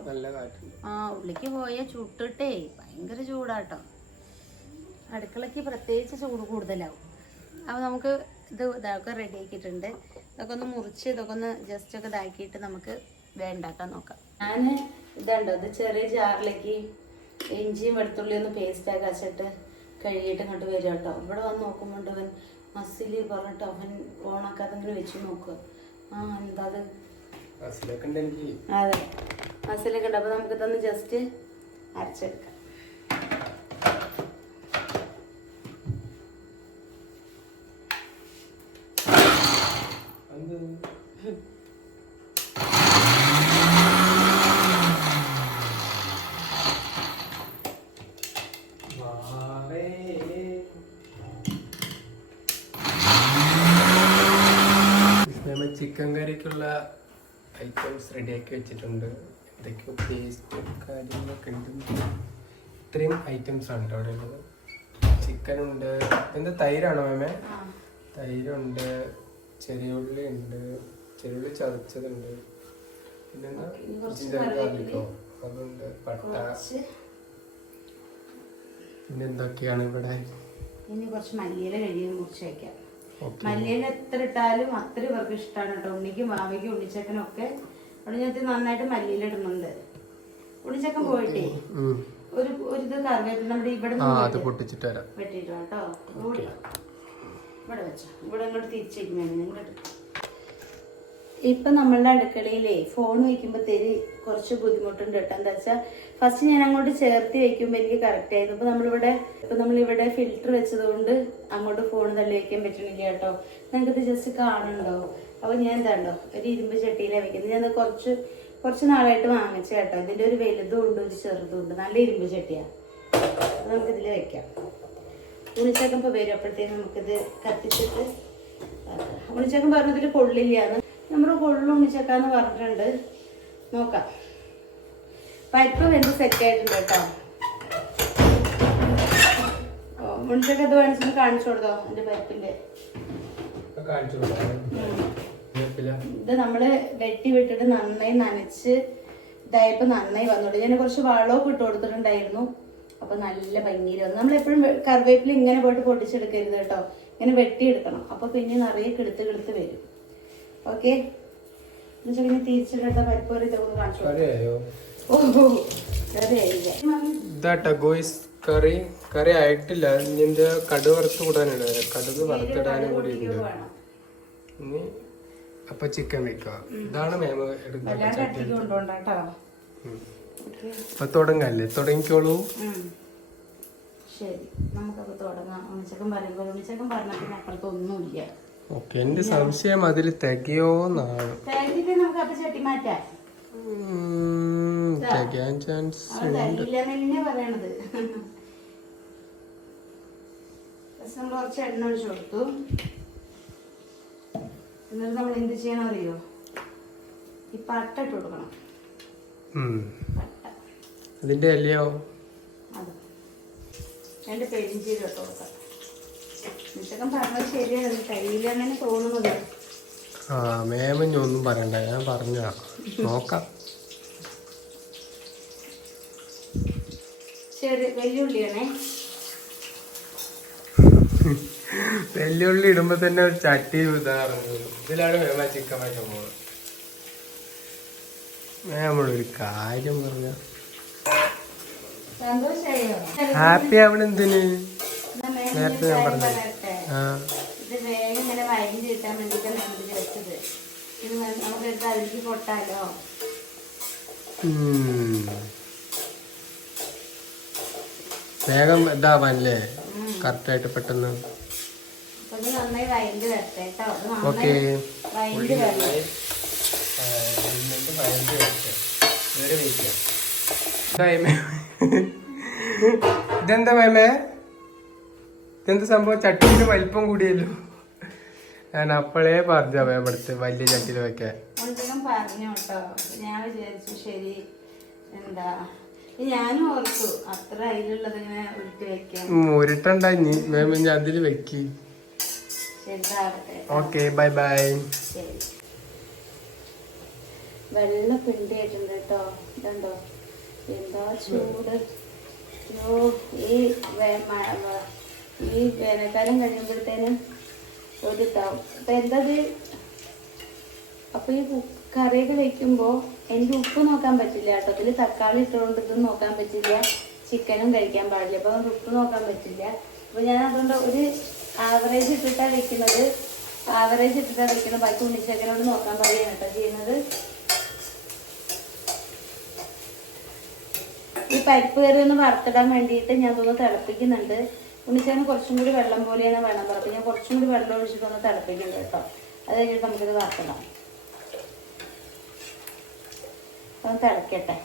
ഉള്ളിക്ക് പോയ ചുട്ടിട്ടേ ഭയങ്കര ചൂടാട്ടോ. അടുക്കളക്ക് പ്രത്യേകിച്ച് ചൂട് കൂടുതലാവും. അപ്പൊ നമുക്ക് ഇതൊക്കെ റെഡി ആക്കിയിട്ടുണ്ട്. ഇതൊക്കെ ഒന്ന് മുറിച്ച് ഇതൊക്കെ ഒന്ന് ജസ്റ്റ് ഒക്കെ ഇതാക്കിയിട്ട് നമുക്ക് വേണ്ടാക്കാൻ നോക്കാം. ഞാൻ ഇതുണ്ടോ, ഇത് ചെറിയ ജാറിലേക്ക് ഇഞ്ചിയും വെളുത്തുള്ളി ഒന്ന് പേസ്റ്റാക്കി വെച്ചിട്ട് കഴുകിയിട്ട് ഇങ്ങോട്ട് വരും കേട്ടോ. ഇവിടെ വന്ന് നോക്കുമ്പോൾ അവൻ മസില് പറഞ്ഞിട്ട് അവൻ ഓണാക്കാതെ ഇങ്ങനെ വെച്ച് നോക്കുക. എന്താ അത്? അതെ, മസിലൊക്കെ ഉണ്ട്. അപ്പൊ നമുക്ക് ഇതൊന്ന് ജസ്റ്റ് അരച്ചെടുക്കാം. ചിക്കൻ കറിക്കുള്ള ഐറ്റംസ് റെഡിയാക്കി വെച്ചിട്ടുണ്ട്. എന്തൊക്കെയോ പേസ്റ്റ് കാര്യങ്ങളൊക്കെ ഉണ്ട്. ഇത്രയും ഐറ്റംസ് ആണ് കേട്ടോ അവിടെ ഉള്ളത്. ചിക്കനുണ്ട്, എന്താ തൈരാണോ മേമേ? തൈരുണ്ട്, ചെറിയ ഉള്ളി ഉണ്ട്, ചെറിയ ഉള്ളി ചതച്ചതുണ്ട്, പിന്നെന്താ ഗാർലിക്കോ അതുണ്ട്, പട്ട, പിന്നെന്തൊക്കെയാണ് ഇവിടെ? ഇനി കുറച്ച് മല്ലിയില കഴുകി മുറിച്ച് വയ്ക്കാം. മല്ലിയില എത്ര ഇട്ടാലും അത്ര പേർക്ക് ഇഷ്ടമാണ് കേട്ടോ. ഉണ്ണിക്കും മാവയ്ക്കും ഉണ്ണിച്ചക്കനും ഒക്കെ ഉണ്ണിച്ചക്ക് നന്നായിട്ട് മല്ലിയില ഇടുന്നുണ്ട്. ഉണ്ണിച്ചക്കൻ പോയിട്ടേ ഒരു ഇത് കറിവേപ്പില നമ്മുടെ ഇവിടെ വെട്ടിട്ട് കേട്ടോ. ഇവിടെ വെച്ചോ, ഇവിടെ ഇങ്ങോട്ട് തിരിച്ചിരിക്കും. ഇങ്ങോട്ട് ഇപ്പൊ നമ്മളുടെ അടുക്കളയിലേ ഫോൺ വെക്കുമ്പോഴത്തേക്ക് കുറച്ച് ബുദ്ധിമുട്ടുണ്ട് കേട്ടോ. എന്താ വെച്ചാൽ ഫസ്റ്റ് ഞാൻ അങ്ങോട്ട് ചേർത്ത് വെക്കുമ്പോൾ എനിക്ക് കറക്റ്റ് ആയിരുന്നു. ഇപ്പൊ നമ്മളിവിടെ ഫിൽറ്റർ വെച്ചത് കൊണ്ട് അങ്ങോട്ട് ഫോൺ തള്ളി വെക്കാൻ പറ്റണില്ല കേട്ടോ. നിങ്ങൾക്കിത് ജസ്റ്റ് കാണുന്നുണ്ടോ? അപ്പൊ ഞാൻ എന്താണ്ടോ ഒരു ഇരുമ്പ് ചട്ടിയിലാണ് വെക്കുന്നത്. ഞാൻ കുറച്ച് നാളായിട്ട് വാങ്ങിച്ച കേട്ടോ. ഇതിന്റെ ഒരു വലുതും ഉണ്ട്, ഒരു ചെറുതും ഉണ്ട്. നല്ല ഇരുമ്പ് ചട്ടിയാ. അത് നമുക്കിതിൽ വെക്കാം. ഉണിച്ചക്കം ഇപ്പൊ വരും. അപ്പോഴത്തേക്ക് നമുക്കിത് കത്തിച്ചിട്ട് ഉണിച്ചക്കം പറഞ്ഞതിൽ കൊള്ളില്ലാന്ന്. നമ്മൾ കൊള്ളും ഉണിച്ചക്കാന്ന് പറഞ്ഞിട്ടുണ്ട്. നോക്കാം. പരിപ്പ് വെന്ത് സെറ്റ് ആയിട്ടുണ്ട് കേട്ടോ. ഉണിച്ചക്ക ഇത് വേണിച്ചൊന്ന് കാണിച്ചു കൊടുത്തോ എന്റെ പരിപ്പിന്റെ. ഇത് നമ്മള് വെട്ടി വിട്ടിട്ട് നന്നായി നനച്ച് ഇതായപ്പോ നന്നായി വന്നോളൂ. ഞാൻ കുറച്ച് വളമൊക്കെ ഇട്ട് കൊടുത്തിട്ടുണ്ടായിരുന്നു. അപ്പൊ നല്ല ഭംഗിയിൽ വന്നു. നമ്മളെപ്പോഴും കറിവേപ്പില ഇങ്ങനെ പോയിട്ട് പൊട്ടിച്ചെടുക്കരുത് കേട്ടോ. ഇങ്ങനെ വെട്ടിയെടുക്കണം. അപ്പൊ പിന്നെ നിറയെ കിളുത്ത് വരും. ഓക്കെ, തിരിച്ചിട്ട് പരിപ്പ് കറി ഇതൊക്കെ കാണിച്ചു. കറി ആയിട്ടില്ല. ഇതിന്റെ കടുക് വറുത്ത് കൂടാനുണ്ട്. കടുക് വറുത്തിടാനും കൂടി ഉണ്ട്. ഇനി അപ്പൊ ചിക്കൻ വെക്കുക. ഇതാണ് മേമ അപ്പൊ തുടങ്ങല്ലേ? തുടങ്ങിക്കോളൂ. ശരി, നമുക്കത് തുടങ്ങാം. ഉണിച്ചക്കൻ പറയുമ്പോൾ ഉണിച്ചക്കൻ പറഞ്ഞാൽ പിന്നെ അപ്പുറത്ത് ഒന്നുമില്ല. ഓക്കെ, എന്റെ സംശയം അതിൽ തികയോന്നാണ്. നമുക്ക് അപ്പൊ ചട്ടി മാറ്റാം. തികയാൻ ചാൻസ് പറയണത്. നമ്മൾ കുറച്ച് എണ്ണ ഒഴിച്ചു കൊടുത്തു. എന്നിട്ട് നമ്മൾ എന്ത് ചെയ്യണം അറിയോ? ഈ പട്ട ഇട്ട് കൊടുക്കണം. അതിന്റെ അല്ലയോ? അത് 2 പെരിഞ്ചീരകം ഇട്ട് കൊടുക്കാം. ഉണിച്ചക്കൻ പറഞ്ഞത് ശരിയാണ്. കയ്യിൽ അങ്ങനെ തോന്നുന്നത്. മേമഞ്ഞൊന്നും പറയണ്ട, ഞാൻ പറഞ്ഞ നോക്കാം. വെല്ലുള്ളിയാണേ. വെല്ലുള്ളി ഇടുമ്പോ തന്നെ ഒരു ചട്ടി ഇതാറുണ്ട്. ഇതിലാണ് മേമ ചിക്കൻ വയ്ക്കാൻ പോകുന്നത്. മേമൊരു കാര്യം പറഞ്ഞ ഹാപ്പി ആവണം. എന്തിന്? നേരത്തെ ഞാൻ പറഞ്ഞു. ഇത് വേഗം ഇങ്ങനെ വൈകിട്ട് കിട്ടാൻ വേണ്ടിയിട്ടാണ് നമ്മൾ വെച്ചത്. ഇത് നമുക്ക് എടുത്ത് അതിലേക്ക് പൊട്ടാലോ. വേഗം ഇതാവാനല്ലേ കറക്റ്റായിട്ട് പെട്ടെന്ന്. നന്നായി വൈകിട്ട് വരട്ടെ കേട്ടോ. ഓക്കെ, ഇതെന്താ മേമേ? ഇതെന്താ സംഭവം? ചട്ടിന്റെ വലിപ്പം കൂടിയല്ലോ. ഞാൻ അപ്പോഴേ പറഞ്ഞ ഇവിടുത്തെ വലിയ ചട്ടിയിൽ വെക്കാൻ പറഞ്ഞു കേട്ടോ. ഞാൻ വിചാരിച്ചു ശരി എന്താ ഞാനും ഓർത്തു അത്ര അതിലുള്ളത് ഇങ്ങനെ ഉരുട്ടി വെക്കാം. ഉരുട്ടുണ്ടായി മേമ, ഞാൻ അതില് വെക്കി. Okay, bye bye. ശരി, വെള്ള പിണ്ടി ആയിട്ടുണ്ട് കേട്ടോ. ഇതുണ്ടോ എന്താ ചൂട്. ഈ വേനൽക്കാലം കഴിയുമ്പോഴത്തേനും ഒരു ഇതാവും. അപ്പൊ എന്തത്? അപ്പൊ ഈ കറിയൊക്കെ വെക്കുമ്പോ എനിക്ക് ഉപ്പ് നോക്കാൻ പറ്റില്ല കേട്ടോ. ഇതിൽ തക്കാളി ഇട്ടുകൊണ്ട് ഇതും നോക്കാൻ പറ്റില്ല, ചിക്കനും കഴിക്കാൻ പാടില്ല. അപ്പൊ ഉപ്പ് നോക്കാൻ പറ്റില്ല. അപ്പൊ ഞാൻ അതുകൊണ്ട് ഒരു ആവറേജ് ഇട്ടിട്ടാണ് വെക്കുന്നത്. ബാക്കി ഉണ്ണിച്ചക്കനോട് നോക്കാൻ പറയുകയാണ് കേട്ടോ ചെയ്യുന്നത്. ഈ പരിപ്പ് കറി ഒന്ന് വറുത്തിടാൻ വേണ്ടിയിട്ട് ഞാൻ ഒന്ന് തിളപ്പിക്കുന്നുണ്ട്. ഉണ്ണിച്ചക്കന് കുറച്ചും കൂടി വെള്ളം പോലെയാണ് വേണം പറഞ്ഞത്. ഞാൻ കുറച്ചും കൂടി വെള്ളം ഒഴിച്ചിട്ട് ഒന്ന് തിളപ്പിക്കുന്നുണ്ട് കേട്ടോ. അത് കഴിഞ്ഞിട്ട് നമുക്കിത് വറുത്തിടാം. ഒന്ന് തിളക്കട്ടെ.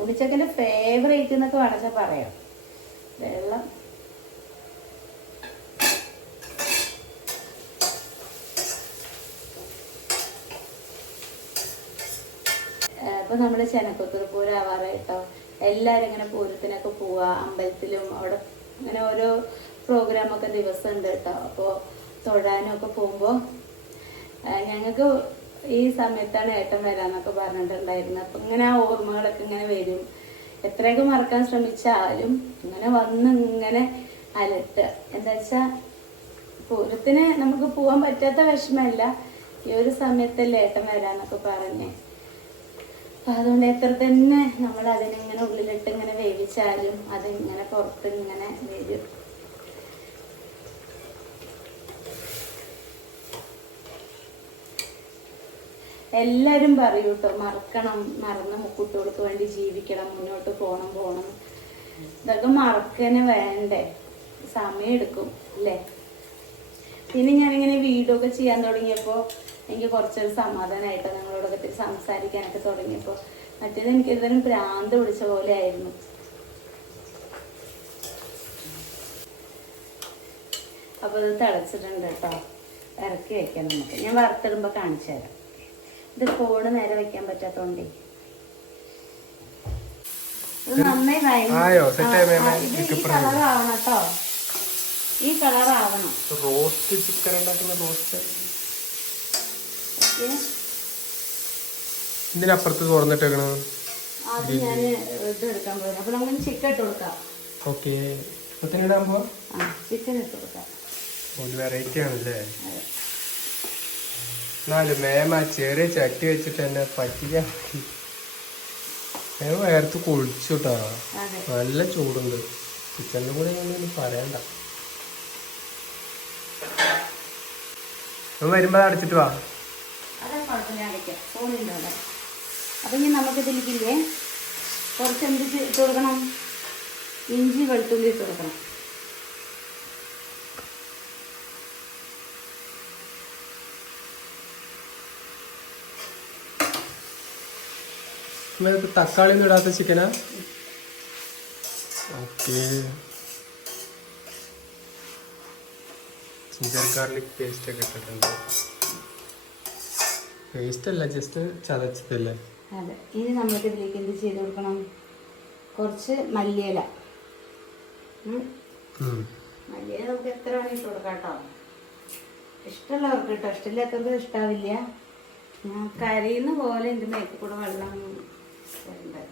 ഉണ്ണിച്ചക്കൻ്റെ ഫേവറേറ്റ് എന്നൊക്കെ വേണമെച്ചാൽ പറയാം. വെള്ളം അപ്പോൾ നമ്മൾ ചെനക്കൊത്തൂർ പൂരം ആവാറായിട്ടോ. എല്ലാവരും ഇങ്ങനെ പൂരത്തിനൊക്കെ പോവുക, അമ്പലത്തിലും അവിടെ ഇങ്ങനെ ഓരോ പ്രോഗ്രാമൊക്കെ ദിവസം ഉണ്ട് കേട്ടോ. അപ്പോൾ തൊഴാനും ഒക്കെ പോകുമ്പോൾ ഞങ്ങൾക്ക് ഈ സമയത്താണ് ഏട്ടൻ വരാന്നൊക്കെ പറഞ്ഞിട്ടുണ്ടായിരുന്നത്. അപ്പം ഇങ്ങനെ ആ ഓർമ്മകളൊക്കെ ഇങ്ങനെ വരും. എത്രയൊക്കെ മറക്കാൻ ശ്രമിച്ചാലും ഇങ്ങനെ വന്ന് ഇങ്ങനെ അലട്ടുക. എന്താ വെച്ചാൽ പൂരത്തിന് നമുക്ക് പോകാൻ പറ്റാത്ത വിഷമമല്ല, ഈ ഒരു സമയത്തല്ലേ ഏട്ടൻ വരാന്നൊക്കെ പറഞ്ഞേ. അപ്പം അതുകൊണ്ട് എത്ര തന്നെ നമ്മൾ അതിനിങ്ങനെ ഉള്ളിലിട്ട് ഇങ്ങനെ വേവിച്ചാലും അതിങ്ങനെ പുറത്ത് ഇങ്ങനെ വരും. എല്ലാവരും പറയൂ കേട്ടോ, മറക്കണം, മറന്ന കുട്ടികൾക്ക് വേണ്ടി ജീവിക്കണം, മുന്നോട്ട് പോണം. ഇതൊക്കെ മറക്കന്നെ വേണ്ടേ, സമയം എടുക്കും അല്ലേ. പിന്നെ ഞാനിങ്ങനെ വീഡിയോ ഒക്കെ ചെയ്യാൻ തുടങ്ങിയപ്പോൾ എനിക്ക് കുറച്ചൊരു സമാധാനമായിട്ട് നിങ്ങളോടൊക്കെ ഇത്തിരി സംസാരിക്കാനൊക്കെ തുടങ്ങിയപ്പോൾ. മറ്റേത് എനിക്ക് എന്തെങ്കിലും ഭ്രാന്ത് പിടിച്ച പോലെ ആയിരുന്നു. അപ്പോൾ ഇത് തിളച്ചിട്ടുണ്ട് കേട്ടോ, ഇറക്കി വെക്കാം നമുക്ക്. ഞാൻ വറുത്തിടുമ്പോൾ കാണിച്ചു തരാം. ഇത് ഫോണ് നേരെ വെക്കാൻ പറ്റാത്തോണ്ടേ ഇത് നന്നായി ഈ കളറാവണം കേട്ടോ, ഈ കളറാവണം. റോസ്റ്റ് ചിക്കൻ ഉണ്ടാക്കുന്ന റോസ്റ്റ് ഇതിനപ്പുറത്ത് തുറന്നിട്ടേക്കണ അത് ഞാൻ ഇത് എടുക്കാൻ പോയത്. അപ്പൊ നമുക്ക് ചിക്കൻ ഇട്ട് കൊടുക്കാം. ഓക്കെ, ഇടാൻ പോവാ. ചിക്കൻ ഇട്ട് കൊടുക്കാം. ഒരു വെറൈറ്റി ആണല്ലേ. എന്നാലും മേമ ചെറിയ ചട്ടി വെച്ചിട്ട് എന്നെ പറ്റിക്കാൻ മേമ വേർത്ത് കുളിച്ചുട്ടാ. നല്ല ചൂടുണ്ട്. ചിക്കൻ്റെ കൂടെ ഒന്നും പറയണ്ട. വരുമ്പോ അടച്ചിട്ട് വാ. അപ്പൊ ഇനി നമുക്കിതിലേക്കില്ലേ കുറച്ച് എന്ത് ഇട്ട് കൊടുക്കണം? ഇഞ്ചി വെളുത്തുള്ളി ഇട്ട് കൊടുക്കണം. തക്കാളി ഒന്നും ഇടാത്ത ചിക്കനാ? ഓക്കെ. ജിഞ്ചർ ഗാർലിക് പേസ്റ്റ് ഒക്കെ ഇട്ടിട്ടുണ്ട്. പേസ്റ്റ് അല്ല, ജസ്റ്റ് ചതച്ചതല്ലേ. അതെ. ഇനി നമുക്ക് ഇതിലേക്ക് എന്ത് ചെയ്ത് കൊടുക്കണം? കുറച്ച് മല്ലിയില. മല്ലിയില നമുക്ക് എത്ര വേണമെങ്കിൽ ഇട്ട് കൊടുക്കാം കേട്ടോ. ഇഷ്ടമുള്ളവർക്ക് കേട്ടോ, ഇഷ്ടമില്ലാത്തവർക്ക് ഇഷ്ടാവില്ല. ഞാൻ കരയുന്ന പോലെ എൻ്റെ മേക്കിൽ കൂടെ വെള്ളം വരണ്ടത്.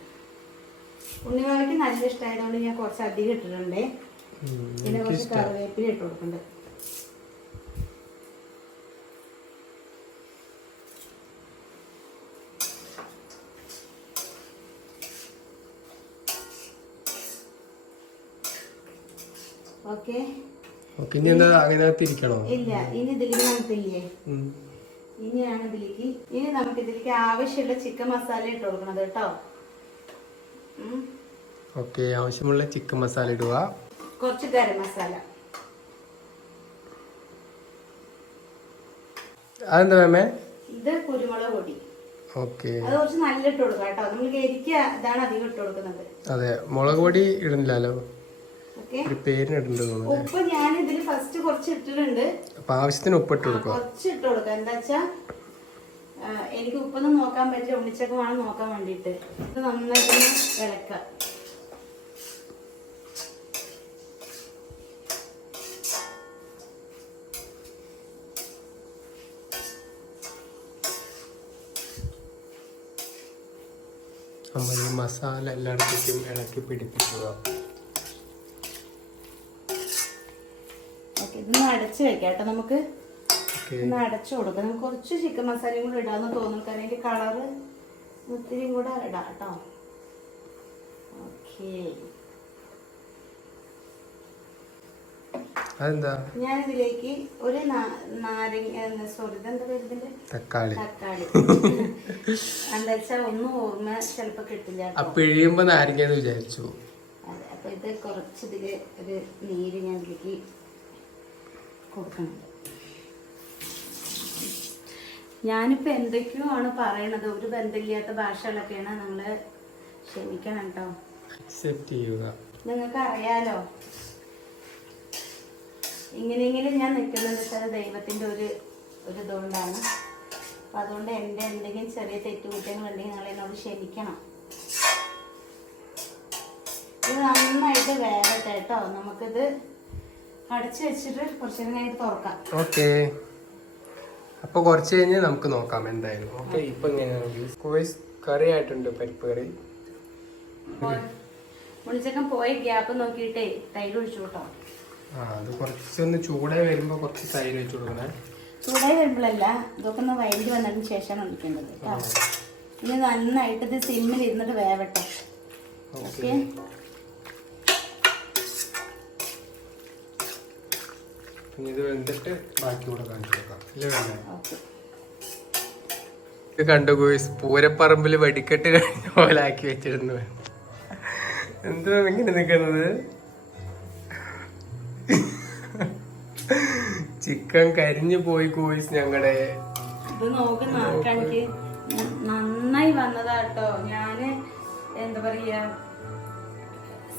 ഉണ്ണിമാവിക്ക് നല്ല ഇഷ്ടമായതുകൊണ്ട് ഞാൻ കുറച്ച് അധികം ഇട്ടിട്ടുണ്ടേ. പിന്നെ കുറച്ച് കറിവേപ്പില ഇട്ട് കൊടുക്കുന്നുണ്ട്. ഓക്കെ. ഇനി എന്താ അങ്ങനെ തിരിക്കണോ? ഇല്ല, ഇനി ഇതിലേക്ക് നമുക്കില്ലേ, ഇനി നമുക്ക് ഇതിലേക്ക് ആവശ്യമുള്ള ചിക്കൻ മസാല ഇട്ട് കൊടുക്കണത് കേട്ടോ. ഓക്കെ, ആവശ്യമുള്ള ചിക്കൻ മസാല ഇടുക. കുറച്ച് ഗരം മസാല. അതെന്താ മേമേ? ഇത് കുരുമുളക് പൊടി. ഓക്കെ, അത് കുറച്ച് നല്ല ഇട്ട് കൊടുക്കാം കേട്ടോ. നമുക്ക് എരിക്ക ഇതാണ് അധികം ഇട്ട് കൊടുക്കുന്നത്. അതെ, മുളക് പൊടി ഇടുന്നില്ലല്ലോ. ഉപ്പ് ഞാൻ ഇതിൽ ഫസ്റ്റ് കുറച്ച് ഇട്ടിട്ടുണ്ട്. അപ്പൊ ആവശ്യത്തിന് ഉപ്പ് ഇട്ട് കൊടുക്കുക. കുറച്ച് ഇട്ട് കൊടുക്കുക. എന്താ വെച്ചാ എനിക്ക് ഉപ്പൊന്നും നോക്കാൻ പറ്റില്ല, ഉണ്ണിച്ചൊക്കെ വേണം നോക്കാൻ വേണ്ടിട്ട്. ഇത് നന്നായിട്ട് ഇളക്കാം. നമ്മൾ ഈ മസാല എല്ലായിടത്തേക്കും ഇളക്കി പിടിപ്പിക്കുക. ഇതൊന്ന് അടച്ചു വെക്കാം കേട്ടോ. നമുക്ക് ഒന്ന് അടച്ചു കൊടുക്കാം. നമുക്ക് കുറച്ച് ചിക്കൻ മസാലയും കൂടെ ഇടാന്ന് തോന്നുന്നു, കാരണം അതിന്റെ കളറ് ഒത്തിരിയും കൂടെ ഇടാം കേട്ടോ. ഓക്കെ, ഞാനിതിലേക്ക് ഒരു നാരങ്ങ, സോറി ഇതെന്താ വരുന്നത്, തക്കാളി. എന്താ വെച്ചാൽ ഒന്നും ഓർമ്മ ചിലപ്പോ കിട്ടില്ല. പിഴിയുമ്പോ നാരങ്ങ വിചാരിച്ചു. അതെ, അപ്പൊ ഇത് കുറച്ച് ഇതില് ഒരു നീര് ഞാൻ ഇതിലേക്ക് കൊടുക്കുന്നുണ്ട്. ഞാനിപ്പോ എന്തൊക്കെയോ ആണ് പറയണത്, ഒരു ബന്ധമില്ലാത്ത ഭാഷകളൊക്കെയാണ്. നമ്മള് ക്ഷമിക്കണം കേട്ടോ, അക്സെപ്റ്റ് ചെയ്യുക. നിങ്ങൾക്ക് അറിയാലോ ഇങ്ങനെയെങ്കിലും ഞാൻ നിൽക്കുന്നത് വെച്ചാൽ ദൈവത്തിന്റെ ഒരു ഇതുകൊണ്ടാണ്. അപ്പം അതുകൊണ്ട് എൻ്റെ എന്തെങ്കിലും ചെറിയ തെറ്റുകുറ്റങ്ങളുണ്ടെങ്കിൽ നിങ്ങൾ എന്നോട് ക്ഷമിക്കണം. ഇത് നന്നായിട്ട് വേവട്ടെ കേട്ടോ. നമുക്കിത് അടച്ചു വെച്ചിട്ട് കുറച്ചു നേരം കഴിഞ്ഞിട്ട് തുറക്കാം. ഓക്കെ, അപ്പൊ കുറച്ച് കഴിഞ്ഞ് നമുക്ക് നോക്കാം എന്തായാലും. ഓക്കെ, ഇപ്പൊ കോഴ്സ് കറി ആയിട്ടുണ്ട്, പരിപ്പ് കറി. ഉണ്ണിച്ചക്കൻ പോയി ഗ്യാപ്പ് നോക്കിയിട്ടേ തൈര് ഒഴിച്ചു കേട്ടോ. അത് കുറച്ചൊന്ന് ചൂടായി വരുമ്പോ കുറച്ച് തൈര് വെച്ച് കൊടുക്കണേ. ചൂടായി വരുമ്പോഴല്ല, ഇതൊക്കെ ഒന്ന് വൈകിട്ട് വന്നതിന് ശേഷമാണ് ഒഴിക്കേണ്ടത് കേട്ടോ. ഇനി നന്നായിട്ട് ഇത് സിമ്മിൽ ഇരുന്നിട്ട് വേവട്ടെ. ഓക്കെ, ഇത് വെന്തിട്ട് ബാക്കി കൂടെ കാണിച്ചു കൊടുക്കാം. ഇത് കണ്ടു കോഴ്സ് പൂരപ്പറമ്പില് വെടിക്കെട്ട് കഴിഞ്ഞ പോലെ ആക്കി വെച്ചിരുന്നു. എന്താ ഇങ്ങനെ നിക്കുന്നത്? ചിക്കൻ കരിഞ്ഞു പോയി കോഴ്സ്. ഞങ്ങളുടെ ഇത് നോക്കി നോക്കാണെങ്കിൽ നന്നായി വന്നതാട്ടോ. ഞാന് എന്താ പറയാ,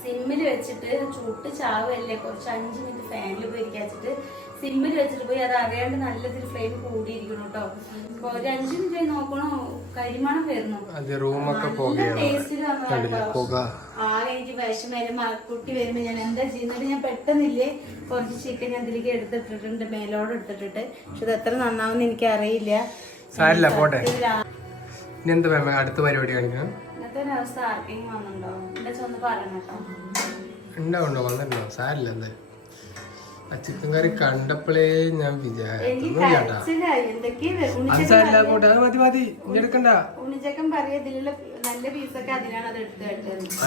സിമ്മിൽ വെച്ചിട്ട് ചൂട്ട് ചാവല്ലേ, കുറച്ച് 5 മിനിറ്റ് ഫാനിൽ പോയി ഇരിക്കാച്ചിട്ട് സിമ്മിൽ വെച്ചിട്ട് പോയി. അത് അറിയാണ്ട് നല്ലൊരു ഫ്ലെയിം കൂടിയിരിക്കണം കേട്ടോ. അപ്പൊ ഒരു 5 മിനിറ്റ് നോക്കണോ, കരിമണം വരുന്നു. ആകെ എനിക്ക് വിഷമേലും കുട്ടി വരുമ്പോ ഞാൻ എന്താ ചെയ്യുന്നത്, ഞാൻ പെട്ടെന്നില്ലേ കുറച്ച് ചിക്കൻ ഞാൻ ഇതിലേക്ക് എടുത്തിട്ടിട്ടുണ്ട്, മേലോടെ എടുത്തിട്ടിട്ട്. പക്ഷെ ഇത് എത്ര നന്നാവുന്ന എനിക്ക് അറിയില്ല. അടുത്ത പരിപാടി കാണിക്കണം. ഇന്നത്തെ ഒരു അവസ്ഥ ആർക്കെങ്കിലും വന്നിട്ടുണ്ടോ? എന്റെ സ്വന്തം പറയണം കേട്ടോ. ഉണ്ടാവുണ്ടോ, വന്നിട്ടുണ്ടോ? സാരില്ല. എന്തായാലും ആ ചിക്കൻ കറി കണ്ടപ്പോഴേ ഞാൻ വിചാരിച്ചു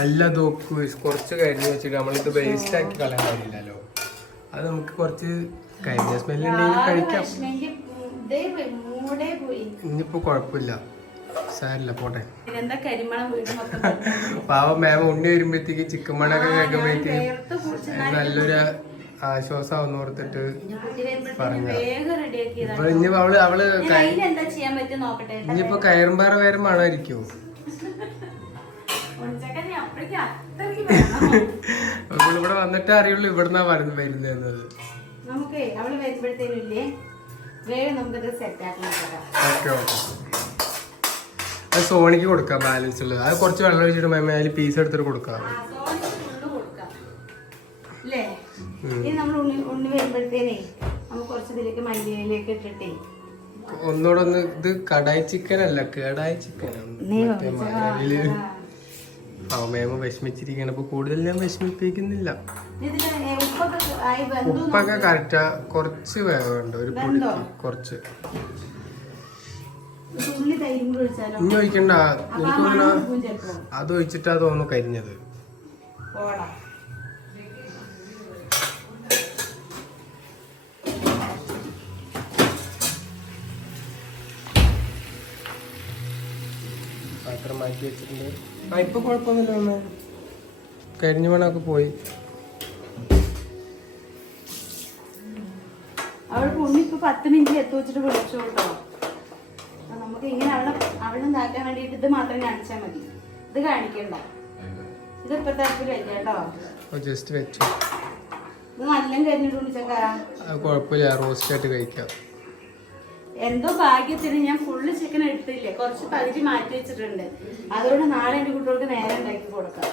അല്ല നോക്കൂ, കുറച്ച് കരിഞ്ഞ് വെച്ചിട്ട് നമ്മളിത് വേസ്റ്റ് ആക്കി കളയാൻ പാടില്ലല്ലോ. അത് നമുക്ക് കുറച്ച് കരിഞ്ഞ സ്മെല്ല് ഉണ്ടെങ്കിൽ കഴിക്കാം. ഇനിയിപ്പോ കുഴപ്പമില്ല, സാരില്ല, പോട്ടെ. പാവം മാം ഉണ്ണി വരുമ്പോഴത്തേക്ക് ചിക്കൻ മണൊക്കെ കേൾക്കുമ്പോഴത്തേക്ക് നല്ലൊരു ആശ്വാസം ഓർത്തിട്ട് പറഞ്ഞ. ഇപ്പൊ ഇനി അവള് ഇനിയിപ്പോ കയറുമ്പാറ വേറെ മണമായിരിക്കോ? ഇവിടെ വന്നിട്ടേ അറിയുള്ളൂ ഇവിടുന്നാ വരുന്നത്. ഓക്കെ ഓക്കെ, അത് സോണിക്ക് കൊടുക്കാം ബാലൻസ് ഉള്ളത്. അത് കുറച്ച് വെള്ളം ഒഴിച്ചിട്ട് മേമ അതിൽ പീസ് എടുത്തിട്ട് കൊടുക്കാം. ഒന്നുകൂടെ ഒന്ന്, ഇത് കടായി ചിക്കൻ അല്ല, കേടായി ചിക്കനാണ്. മേമ വിഷമിച്ചിരിക്കണം. അപ്പൊ കൂടുതൽ ഞാൻ വിഷമിപ്പിക്കുന്നില്ല. ഉപ്പൊക്കെ കറക്റ്റാ, കുറച്ച് വേവുണ്ട് ഒരു പൊടിക്ക്, കുറച്ച്. ഇനി ഒഴിക്കണ്ട, എനിക്ക് തോന്നുന്നു അത് ഒഴിച്ചിട്ടാ തോന്നുന്നു കരിഞ്ഞത്. പാത്രം മാറ്റി വെച്ചിട്ടുണ്ട്. ഇപ്പൊ കുഴപ്പമൊന്നുമില്ല, അമ്മ കരിഞ്ഞ മണമൊക്കെ പോയി. അവൾക്ക് ഉണ്ണിപ്പോ 10 മിനിറ്റ് എത്തി വെച്ചിട്ട് വിളിച്ചു കേട്ടോ. നമുക്ക് ഇങ്ങനെ അവളും താക്കാൻ വേണ്ടിട്ട് ഇത് മാത്രം കാണിച്ചാൽ മതി, ഇത് കാണിക്കണ്ട. ഇത് ഇപ്പൊ താല്പര്യം കേട്ടോ, ജസ്റ്റ് വെച്ചു. ഇത് നല്ല കരിഞ്ഞിട്ടുണ്ട് ചേട്ടാ. കുഴപ്പമില്ല, റോസ്റ്റ് ആയിട്ട് കഴിക്കാം. എന്തോ ഭാഗ്യത്തിന് ഞാൻ ഫുള്ള് ചിക്കൻ എടുത്തില്ലേ, കുറച്ച് പകുതി മാറ്റി വെച്ചിട്ടുണ്ട്. അതുകൊണ്ട് നാളെ എന്റെ കുട്ടികൾക്ക് നേരെ ഉണ്ടാക്കി കൊടുക്കാം.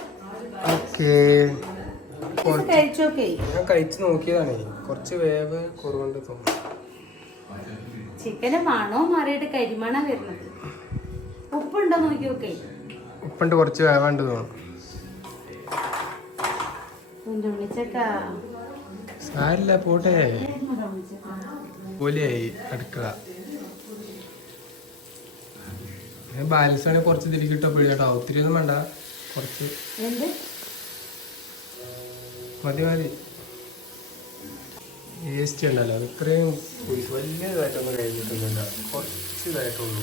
കഴിച്ചോക്കെ, ഞാൻ കഴിച്ചു നോക്കിയതാണ്, കുറച്ച് വേവ് കുറവുണ്ട് തോന്നുന്നു. ചിക്കന് മണോ മാറിയിട്ട് കരിമണ വരുന്നത്. ഉപ്പുണ്ടോ നോക്കി നോക്കേ. ഉപ്പുണ്ട്, കുറച്ച് വേവാണ്ട് തോന്നുന്നു. സാരില്ല, പോട്ടെ. പോലെയായി അടുക്കള. ബാലൻസ് ആണെങ്കിൽ കുറച്ച് തിരികെ ഇട്ടപ്പോഴും കേട്ടോ, ഒത്തിരി ഒന്നും വേണ്ട, കുറച്ച് മതി മതി. ടേസ്റ്റ് ഉണ്ടല്ലോ, ഇത്രയും വലിയതായിട്ടൊന്നും കഴിഞ്ഞിട്ടൊന്നുമില്ല, കുറച്ച് ഇതായിട്ടുള്ളൂ.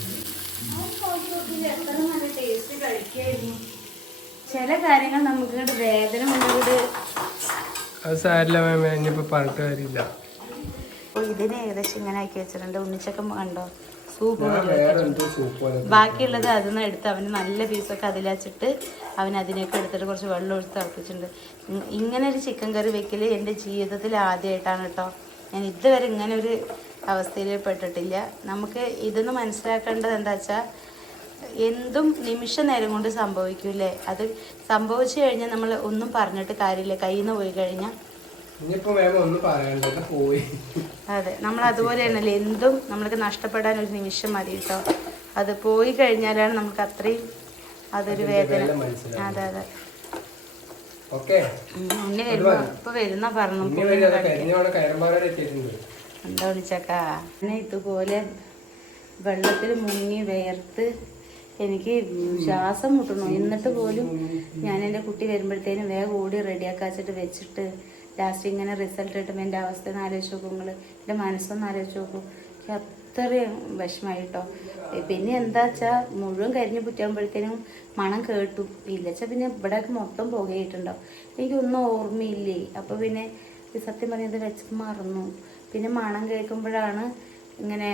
ചില കാര്യങ്ങൾ നമുക്ക് വേദന കൊണ്ട് അത് സാരില്ല മാമ, ഇനിയിപ്പോ പറഞ്ഞിട്ട് കാര്യമില്ല. ഇതിന് ഏകദേശം ഇങ്ങനെ ആക്കി വെച്ചിട്ടുണ്ട്. ഉണ്ണിച്ചക്കം കണ്ടോ, സൂപ്പ്. ബാക്കിയുള്ളത് അതിൽ നിന്ന് എടുത്ത് അവന് നല്ല പീസൊക്കെ അതിലച്ചിട്ട് അവൻ അതിനൊക്കെ എടുത്തിട്ട് കുറച്ച് വെള്ളം ഒഴിച്ച് തിളപ്പിച്ചിട്ടുണ്ട്. ഇങ്ങനെ ഒരു ചിക്കൻ കറി വെക്കൽ എൻ്റെ ജീവിതത്തിൽ ആദ്യമായിട്ടാണ് കേട്ടോ. ഞാൻ ഇതുവരെ ഇങ്ങനെ ഒരു അവസ്ഥയിൽ പെട്ടിട്ടില്ല. നമുക്ക് ഇതെന്ന് മനസ്സിലാക്കേണ്ടത് എന്താ വെച്ചാൽ എന്തും നിമിഷ നേരം കൊണ്ട് സംഭവിക്കൂലേ. അത് സംഭവിച്ചു കഴിഞ്ഞാൽ നമ്മൾ ഒന്നും പറഞ്ഞിട്ട് കാര്യമില്ല. കയ്യിൽ നിന്ന് പോയി കഴിഞ്ഞാൽ അതെ, നമ്മൾ അതുപോലെയാണല്ലേ, എന്തും നമ്മൾക്ക് നഷ്ടപ്പെടാൻ ഒരു നിമിഷം മതി കേട്ടോ. അത് പോയി കഴിഞ്ഞാലാണ് നമുക്ക് അത്രയും അതൊരു വേദന. അതെ അതെ. ഉണ്ണി വരുമ്പോ ഇപ്പൊ വരുന്ന പറഞ്ഞു എന്താ വിളിച്ചക്കാ. പിന്നെ ഇതുപോലെ വെള്ളത്തിൽ മുങ്ങി വേർത്ത് എനിക്ക് ശ്വാസം മുട്ടണു. എന്നിട്ട് പോലും ഞാൻ എൻ്റെ കുട്ടി വരുമ്പോഴത്തേനും വേഗം ഓടി റെഡിയാക്കാച്ചിട്ട് വെച്ചിട്ട് ലാസ്റ്റ് ഇങ്ങനെ റിസൾട്ട് കിട്ടുമ്പോൾ എൻ്റെ അവസ്ഥ ഒന്ന് ആലോചിച്ച് നോക്കും നിങ്ങൾ. എൻ്റെ മനസ്സൊന്ന് ആലോചിച്ച് നോക്കും. എനിക്ക് അത്രയും വിഷമമായി കേട്ടോ. പിന്നെ എന്താ വെച്ചാൽ മുഴുവൻ കരിഞ്ഞ് പുറ്റാകുമ്പോഴത്തേനും മണം കേട്ടു. ഇല്ലച്ചാൽ പിന്നെ ഇവിടെയൊക്കെ മൊത്തം പുകയിട്ടുണ്ടാവും. എനിക്കൊന്നും ഓർമ്മയില്ലേ. അപ്പോൾ പിന്നെ സത്യം പറഞ്ഞത് വെച്ച് മറന്നു. പിന്നെ മണം കേൾക്കുമ്പോഴാണ് ഇങ്ങനെ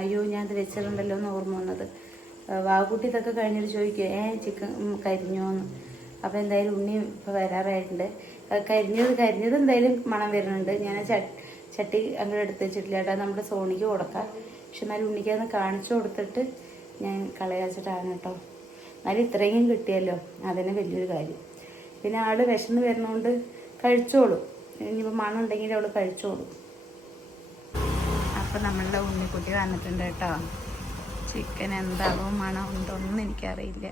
അയ്യോ ഞാൻ ഇത് വെച്ചിട്ടുണ്ടല്ലോ എന്ന് ഓർമ്മ വന്നത്. വാവുകുട്ടി ഇതൊക്കെ കഴിഞ്ഞിട്ട് ചോദിക്കുക ചിക്കൻ കരിഞ്ഞോന്ന്. അപ്പോൾ എന്തായാലും ഉണ്ണി ഇപ്പോൾ വരാറായിട്ടുണ്ട്. കരിഞ്ഞത് എന്തായാലും മണം വരുന്നുണ്ട്. ഞാൻ ചട്ടി അങ്ങനെ എടുത്ത് വെച്ചിട്ടില്ല കേട്ടോ. നമ്മുടെ സോണിക്ക് കൊടുക്കാം. പക്ഷെ എന്നാലും ഉണ്ണിക്ക് അതൊന്ന് കാണിച്ചു കൊടുത്തിട്ട് ഞാൻ കളയാച്ചിട്ടാണ് കേട്ടോ. എന്നാലും ഇത്രയും കിട്ടിയല്ലോ, അതിന് വലിയൊരു കാര്യം. പിന്നെ ആള് വിശന്ന് വരുന്നതുകൊണ്ട് കഴിച്ചോളും. ഇനിയിപ്പോൾ മണം ഉണ്ടെങ്കിൽ അവൾ കഴിച്ചോളും. അപ്പം നമ്മളുടെ ഉണ്ണിക്കുട്ടി വന്നിട്ടുണ്ട് കേട്ടോ. ചിക്കൻ എന്താവും മണം ഉണ്ടോന്നും എനിക്കറിയില്ല.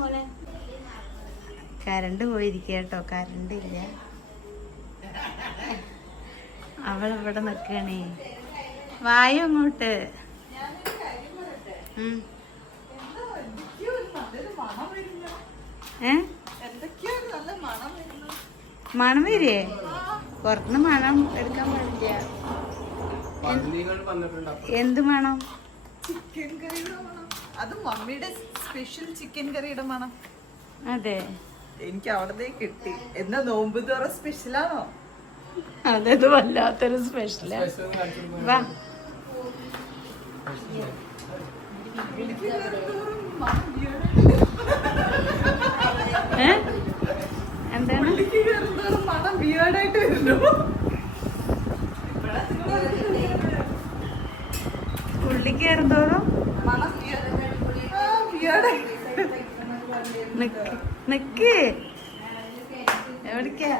മോനെ കരണ്ട് പോയിരിക്കുക കേട്ടോ. കരണ്ട് ഇല്ല. അവളിവിടെ നിൽക്കണേ. വായു അങ്ങോട്ട്. മണം വരേ? പുറത്തുനിന്ന് മണം എടുക്കാൻ പാടില്ല. എന്ത് മണം? ചിക്കൻ കറിയുടെ മണം. അത് മമ്മിയുടെ സ്പെഷ്യൽ ചിക്കൻ കറിയുടെ മണം. അതെ, എനിക്ക് അവിടെ കിട്ടി. എന്നാ നോമ്പ് തോറ സ്പെഷ്യലാണോ? അതത് വല്ലാത്തൊരു സ്പെഷ്യലാ. വാ എന്താണ് മണം വിയേർഡായിട്ട് വരുന്നു. ഉള്ളി കയറുന്തോറും നിക്ക് എവിടേക്കാ?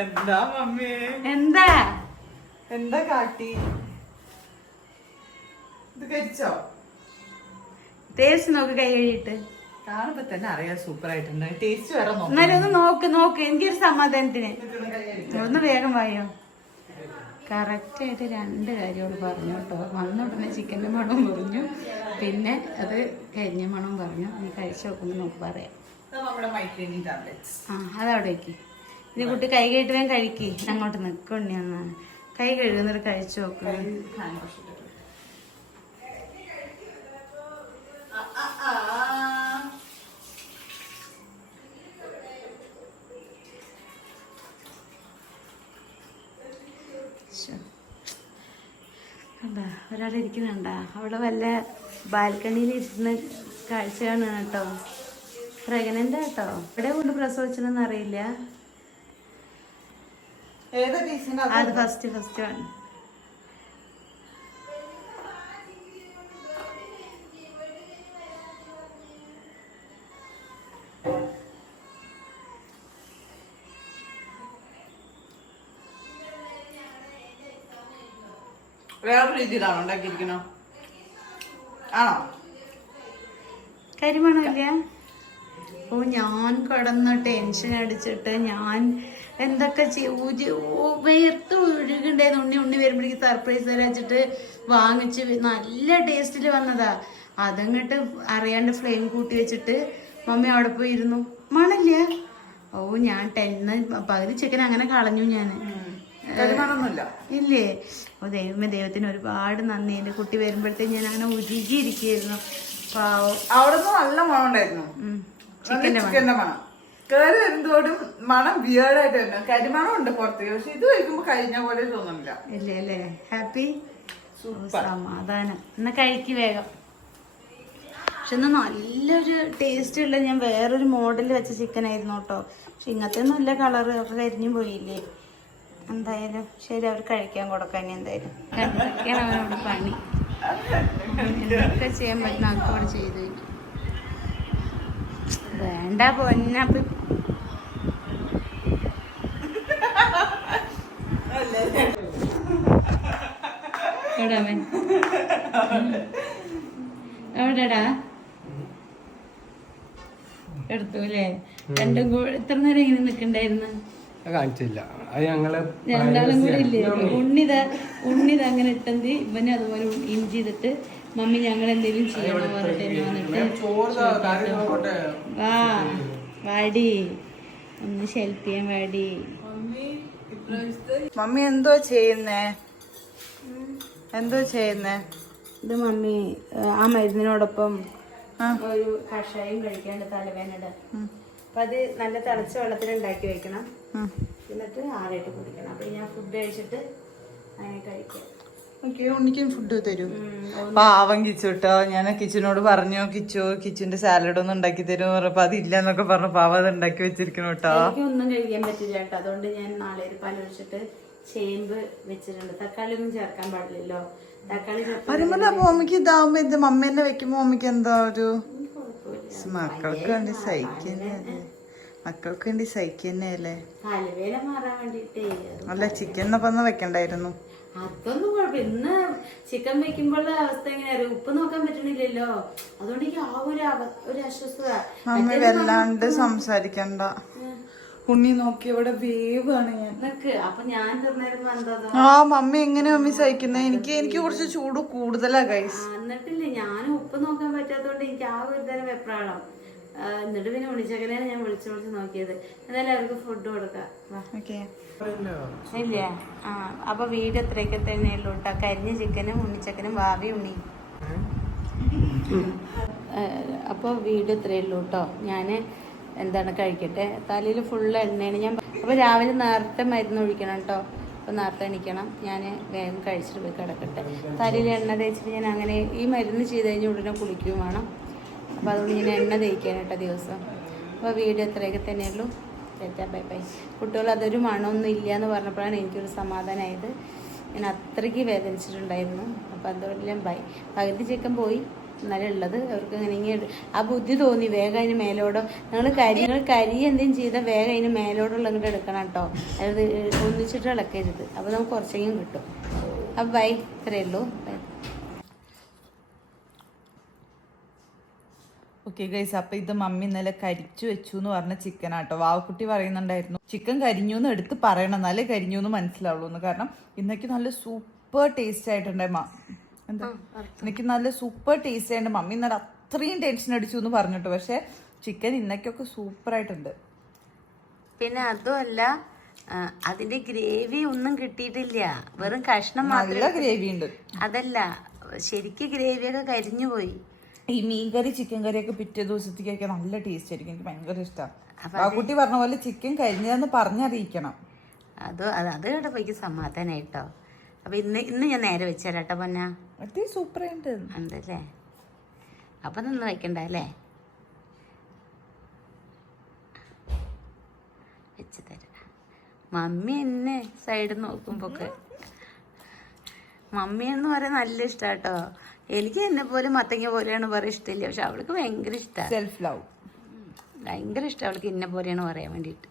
എന്താ മമ്മി? എന്താ എന്താ കാട്ടി? ഇത് കഴിച്ചോ? ടേസ്റ്റ് നോക്ക്. കൈ കഴിയിട്ട് കാണുമ്പോ തന്നെ അറിയാം സൂപ്പർ ആയിട്ടുണ്ട്. ടേസ്റ്റ് വേറെ എന്നാലും ഒന്ന് നോക്ക്. എനിക്കൊരു സമാധാനത്തിന് ഒന്ന് വേഗം വായോ. കറക്റ്റായിട്ട് 2 കാര്യങ്ങൾ പറഞ്ഞു കേട്ടോ. വന്ന ഉടനെ ചിക്കൻ്റെ മണം പറഞ്ഞു, പിന്നെ അത് കരിഞ്ഞ മണം പറഞ്ഞു. നീ കഴിച്ചു നോക്കുമ്പോൾ നമുക്ക് പറയാം. അതവിടെ വയ്ക്കി. ഇനി കുട്ടി കൈ കഴുകിട്ട് വേഗം കഴിക്കി. അങ്ങോട്ട് നിൽക്കണ്ടി ഒന്ന് കൈ കഴുകുന്നിട്ട് കഴിച്ചു നോക്ക്. ഒരാളിരിക്കുന്നുണ്ടാ അവിടെ വല്ല ബാൽക്കണിയിൽ ഇരുന്ന് കാഴ്ച കാണുകയാണ് കേട്ടോ. പ്രഗ്നന്റ് കേട്ടോ. ഇവിടെ കൊണ്ട് പ്രസവിച്ചെന്ന് അറിയില്ല. അത് ഫസ്റ്റ് വൺ. വേറെ രീതിയിലാണോ ഉണ്ടാക്കിയിരിക്കണോ? ആണോ? കരിമണമില്ല. ഓ ഞാൻ കിടന്ന് ടെൻഷൻ അടിച്ചിട്ട് ഞാൻ എന്തൊക്കെ വേർത്ത് ഒഴുകുണ്ടായിരുന്നു. ഉണ്ണി വരുമ്പോഴേക്ക് സർപ്രൈസ് തരാച്ചിട്ട് വാങ്ങിച്ച് നല്ല ടേസ്റ്റിൽ വന്നതാ. അതങ്ങോട്ട് അറിയാണ്ട് ഫ്ലെയിം കൂട്ടി വെച്ചിട്ട് മമ്മി അവിടെ പോയി ഇരുന്നു. മണില്ല. ഓ ഞാൻ പകുതി ചിക്കൻ അങ്ങനെ കളഞ്ഞു ഞാൻ. ഇല്ലേ? ഓ ദൈവത്തിന് ഒരുപാട് നന്ദി. എന്റെ കുട്ടി വരുമ്പോഴത്തേക്ക് ഞാൻ അങ്ങനെ ഉരുകിയിരിക്കുന്നു. പാവം. അവിടെ നല്ല മണം ഉണ്ടായിരുന്നു. ചിക്കന്റെ മണം കയറി വരുന്നതോടും മണം വിയേർഡായിട്ട് വരുന്നു. കരിമണം ഉണ്ട് പുറത്തേക്ക്. പക്ഷെ ഇത് കഴിക്കുമ്പോ കഴിഞ്ഞ പോലെ തോന്നുന്നില്ല. ഇല്ലേ അല്ലേ? ഹാപ്പി, സമാധാനം. എന്നാ കഴിക്ക് വേഗം. പക്ഷെ എന്നാ നല്ലൊരു ടേസ്റ്റ് ഉള്ള ഞാൻ വേറൊരു മോഡൽ വെച്ച ചിക്കൻ ആയിരുന്നു കേട്ടോ. പക്ഷെ ഇങ്ങനത്തെ ഒന്നും ഇല്ല. കളറ് ഒക്കെ കരിഞ്ഞു പോയില്ലേ. എന്തായാലും ശരി, അവർ കഴിക്കാൻ കൊടുക്കാൻ എന്തായാലും. എന്തൊക്കെയാണ് അവരോട് പണി, എന്തൊക്കെ ചെയ്യാൻ പറ്റുന്ന ആൾക്കോട് ചെയ്ത് വയ്ക്കും. വേണ്ട പൊന്നപ്പ് എവിടെവൻ എവിടെടാ എടുത്തൂല്ലേ? രണ്ടും കൂടെ ഇത്ര നേരം ഇങ്ങനെ നിക്കണ്ടായിരുന്നു. കാണിച്ചില്ല, അത് ഞങ്ങള് രണ്ടാളും കൂടെ ഇല്ലേ? ഉണ്ണിത അങ്ങനെ ഇട്ടെന്തി ഇവന് അതുപോലെ ഇൻ ചെയ്തിട്ട് മമ്മി ഞങ്ങൾ എന്തെങ്കിലും ചെയ്യണം പറഞ്ഞിട്ട് വന്നിട്ട് വാ വാടി ഒന്ന് ഹെൽപ്പ് ചെയ്യാൻ വാടി. മമ്മി എന്തോ ചെയ്യുന്നേ? ഇത് മമ്മി ആ മരുന്നിനോടൊപ്പം ഒരു കഷായം കഴിക്കാണ്ട് തലവേനയുടെ. അപ്പൊ അത് നല്ല തിളച്ച വെള്ളത്തിൽ ഉണ്ടാക്കി വെക്കണം, എന്നിട്ട് ആറായിട്ട് കുടിക്കണം. അപ്പൊ ഞാൻ ഫുഡ് കഴിച്ചിട്ട് അങ്ങനെ കഴിക്കാം. ഉണ്ണിക്കും ഫുഡ് തരും. പാവം കിച്ചു കേട്ടോ. ഞാൻ കിച്ചുനോട് പറഞ്ഞു, കിച്ചുന്റെ സാലഡ് ഒന്നും ഉണ്ടാക്കി തരും പറഞ്ഞപ്പോ അതില്ല എന്നൊക്കെ പറഞ്ഞു. പാവം അത് ഉണ്ടാക്കി വെച്ചിരിക്കണം കേട്ടോ. എനിക്കൊന്നും കഴിക്കാൻ പറ്റില്ല കേട്ടോ. അതുകൊണ്ട് ഞാൻ നാളെ ഒരു പാലൊഴിച്ചിട്ട് ചേമ്പ് വെച്ചിട്ടുണ്ട്. തക്കാളി ഒന്നും ചേർക്കാൻ പാടില്ലല്ലോ. തക്കാളി മമ്മിക്ക് ഇതാവുമ്പോ ഇത് മമ്മി തന്നെ വെക്കുമ്പോ മമ്മിക്ക് എന്താ ഒരു മക്കൾക്ക് വേണ്ടി സഹിക്കുന്നല്ലേ. തലവേല മാറാൻ വേണ്ടിട്ടേ. അല്ല ചിക്കനൊപ്പം വെക്കണ്ടായിരുന്നു. അതൊന്നും കുഴപ്പമില്ല. ഇന്ന് ചിക്കൻ വെക്കുമ്പോഴുള്ള അവസ്ഥ എങ്ങനെയാ? ഉപ്പ് നോക്കാൻ പറ്റണില്ലല്ലോ. അതുകൊണ്ട് എനിക്ക് ആ ഒരു അസ്വസ്ഥത. മമ്മി വല്ലാണ്ട് സംസാരിക്കണ്ട. ഉണ്ണി നോക്കി ഇവിടെ വേവാണ് ഞാൻ. അപ്പൊ ഞാൻ തന്നിരുന്നു എന്താ. മമ്മി എങ്ങനെ മമ്മി സഹിക്കുന്നത്? എനിക്ക് കുറച്ച് ചൂട് കൂടുതലാ ഗൈസ്. എന്നിട്ടില്ലേ, ഞാൻ ഉപ്പ് നോക്കാൻ പറ്റാത്തോണ്ട് എനിക്ക് ആ ഒരു തരം വെപ്രാളം. എന്നിട്ട് പിന്നെ ഉണ്ണിച്ചക്കനെയാണ് ഞാൻ വിളിച്ചു നോക്കിയത്. എന്തായാലും അവർക്ക് ഫുഡ് കൊടുക്കാം. ഇല്ല അപ്പൊ വീട് എത്രയൊക്കെ തന്നെ ഉള്ളൂ കേട്ടോ. കരിഞ്ഞ ചിക്കനും ഉണ്ണിച്ചക്കനും വാവി ഉണ്ണി. അപ്പോൾ വീട് ഇത്രയേ ഉള്ളൂ കേട്ടോ. ഞാൻ എന്താണ് കഴിക്കട്ടെ. തലയിൽ ഫുള്ള് എണ്ണയാണ് ഞാൻ. അപ്പോൾ രാവിലെ നേരത്തെ മരുന്ന് ഒഴിക്കണം കേട്ടോ. അപ്പോൾ നേരത്തെ എണീക്കണം. ഞാൻ വേഗം കഴിച്ചിട്ട് പോയി കിടക്കട്ടെ. തലയിൽ എണ്ണ തേച്ചിട്ട് ഞാൻ അങ്ങനെ ഈ മരുന്ന് ചെയ്ത് കഴിഞ്ഞ് ഉടനെ കുളിക്കുകയും വേണം. അപ്പോൾ അതുകൊണ്ട് ഞാൻ എണ്ണ തേക്കാൻ കേട്ടോ ദിവസം. അപ്പോൾ വീഡിയോ എത്രയൊക്കെ തന്നെയുള്ളൂ. Bye bye. കുട്ടികൾ അതൊരു മണമൊന്നും ഇല്ല എന്ന് പറഞ്ഞപ്പോഴാണ് എനിക്കൊരു സമാധാനമായത്. ഞാൻ അത്രയ്ക്ക് വേദനിച്ചിട്ടുണ്ടായിരുന്നു. അപ്പോൾ അതുകൊണ്ട് ബൈ. പകുതി ചിക്കൻ പോയി, എന്നാലും ഉള്ളത് അവർക്ക് ഇങ്ങനെ ആ ബുദ്ധി തോന്നി. വേഗം അതിന് മേലോടോ നിങ്ങൾ കരി എന്തെങ്കിലും ചെയ്താൽ വേഗം അതിന് മേലോടുള്ള ഇങ്ങോട്ട് എടുക്കണം കേട്ടോ. അത് ഒന്നിച്ചിട്ട് ഇളക്കരുത്. അപ്പോൾ നമുക്ക് കുറച്ചെങ്കിലും കിട്ടും. അപ്പോൾ ബൈ, ഇത്രയേ ഉള്ളൂ. ബൈ. ഓക്കെ ഗൈസ്, അപ്പൊ ഇത് മമ്മി ഇന്നലെ കരിച്ചു വെച്ചു എന്ന് പറഞ്ഞ ചിക്കൻ ആട്ടോ. വാവക്കുട്ടി പറയുന്നുണ്ടായിരുന്നു ചിക്കൻ കരിഞ്ഞു എന്ന് എടുത്ത് പറയണം, എന്നാലേ കരിഞ്ഞു എന്ന് മനസ്സിലാവുള്ളൂ എന്ന്. കാരണം ഇന്നേക്ക് നല്ല സൂപ്പർ ടേസ്റ്റ് ആയിട്ടുണ്ടായി. എന്താ എനിക്ക് നല്ല സൂപ്പർ ടേസ്റ്റ് ആയിട്ട് മമ്മി ഇന്നലെ അത്രയും ടെൻഷൻ അടിച്ചു എന്ന് പറഞ്ഞിട്ട്. പക്ഷെ ചിക്കൻ ഇന്നേക്കൊക്കെ സൂപ്പർ ആയിട്ടുണ്ട്. പിന്നെ അതുമല്ല, അതിന്റെ ഗ്രേവി ഒന്നും കിട്ടിയിട്ടില്ല, വെറും കഷ്ണം നല്ല ഗ്രേവി ഉണ്ട്. അതല്ല, ശരിക്കും ഗ്രേവിയൊക്കെ കരിഞ്ഞു പോയി. ഈ മീൻകറി ചിക്കൻ കറിയൊക്കെ പിറ്റേ ദിവസത്തേക്കൊക്കെ നല്ല ടേസ്റ്റ് ആയിരിക്കും. എനിക്ക് ഭയങ്കര ഇഷ്ടമാണ്. ആ കുട്ടി പറഞ്ഞ പോലെ ചിക്കൻ കരിഞ്ഞതെന്ന് പറഞ്ഞറിയിക്കണം. അത് കേട്ടപ്പോ എനിക്ക് സമാധാനായിട്ടോ. അപ്പൊ ഇന്ന് ഞാൻ നേരെ വെച്ചാലോ പൊന്ന. സൂപ്പർ ആയിട്ട് ഉണ്ടല്ലേ. അപ്പൊ നിന്ന് വെക്കണ്ട അല്ലേ? വെച്ച് തരാം. മമ്മി എന്നെ സൈഡ് നോക്കുമ്പോക്കെ മമ്മി എന്ന് പറയാൻ നല്ല ഇഷ്ടാട്ടോ. എനിക്ക് എന്നെ പോലും മത്തങ്ങ പോലെയാണ് പറയാൻ ഇഷ്ടമില്ല. പക്ഷെ അവൾക്ക് ഭയങ്കര ഇഷ്ടമാണ്. സെൽഫ് ലവ് ഭയങ്കര ഇഷ്ടം അവൾക്ക്. ഇന്നെ പോലെയാണ് പറയാൻ വേണ്ടിയിട്ട്.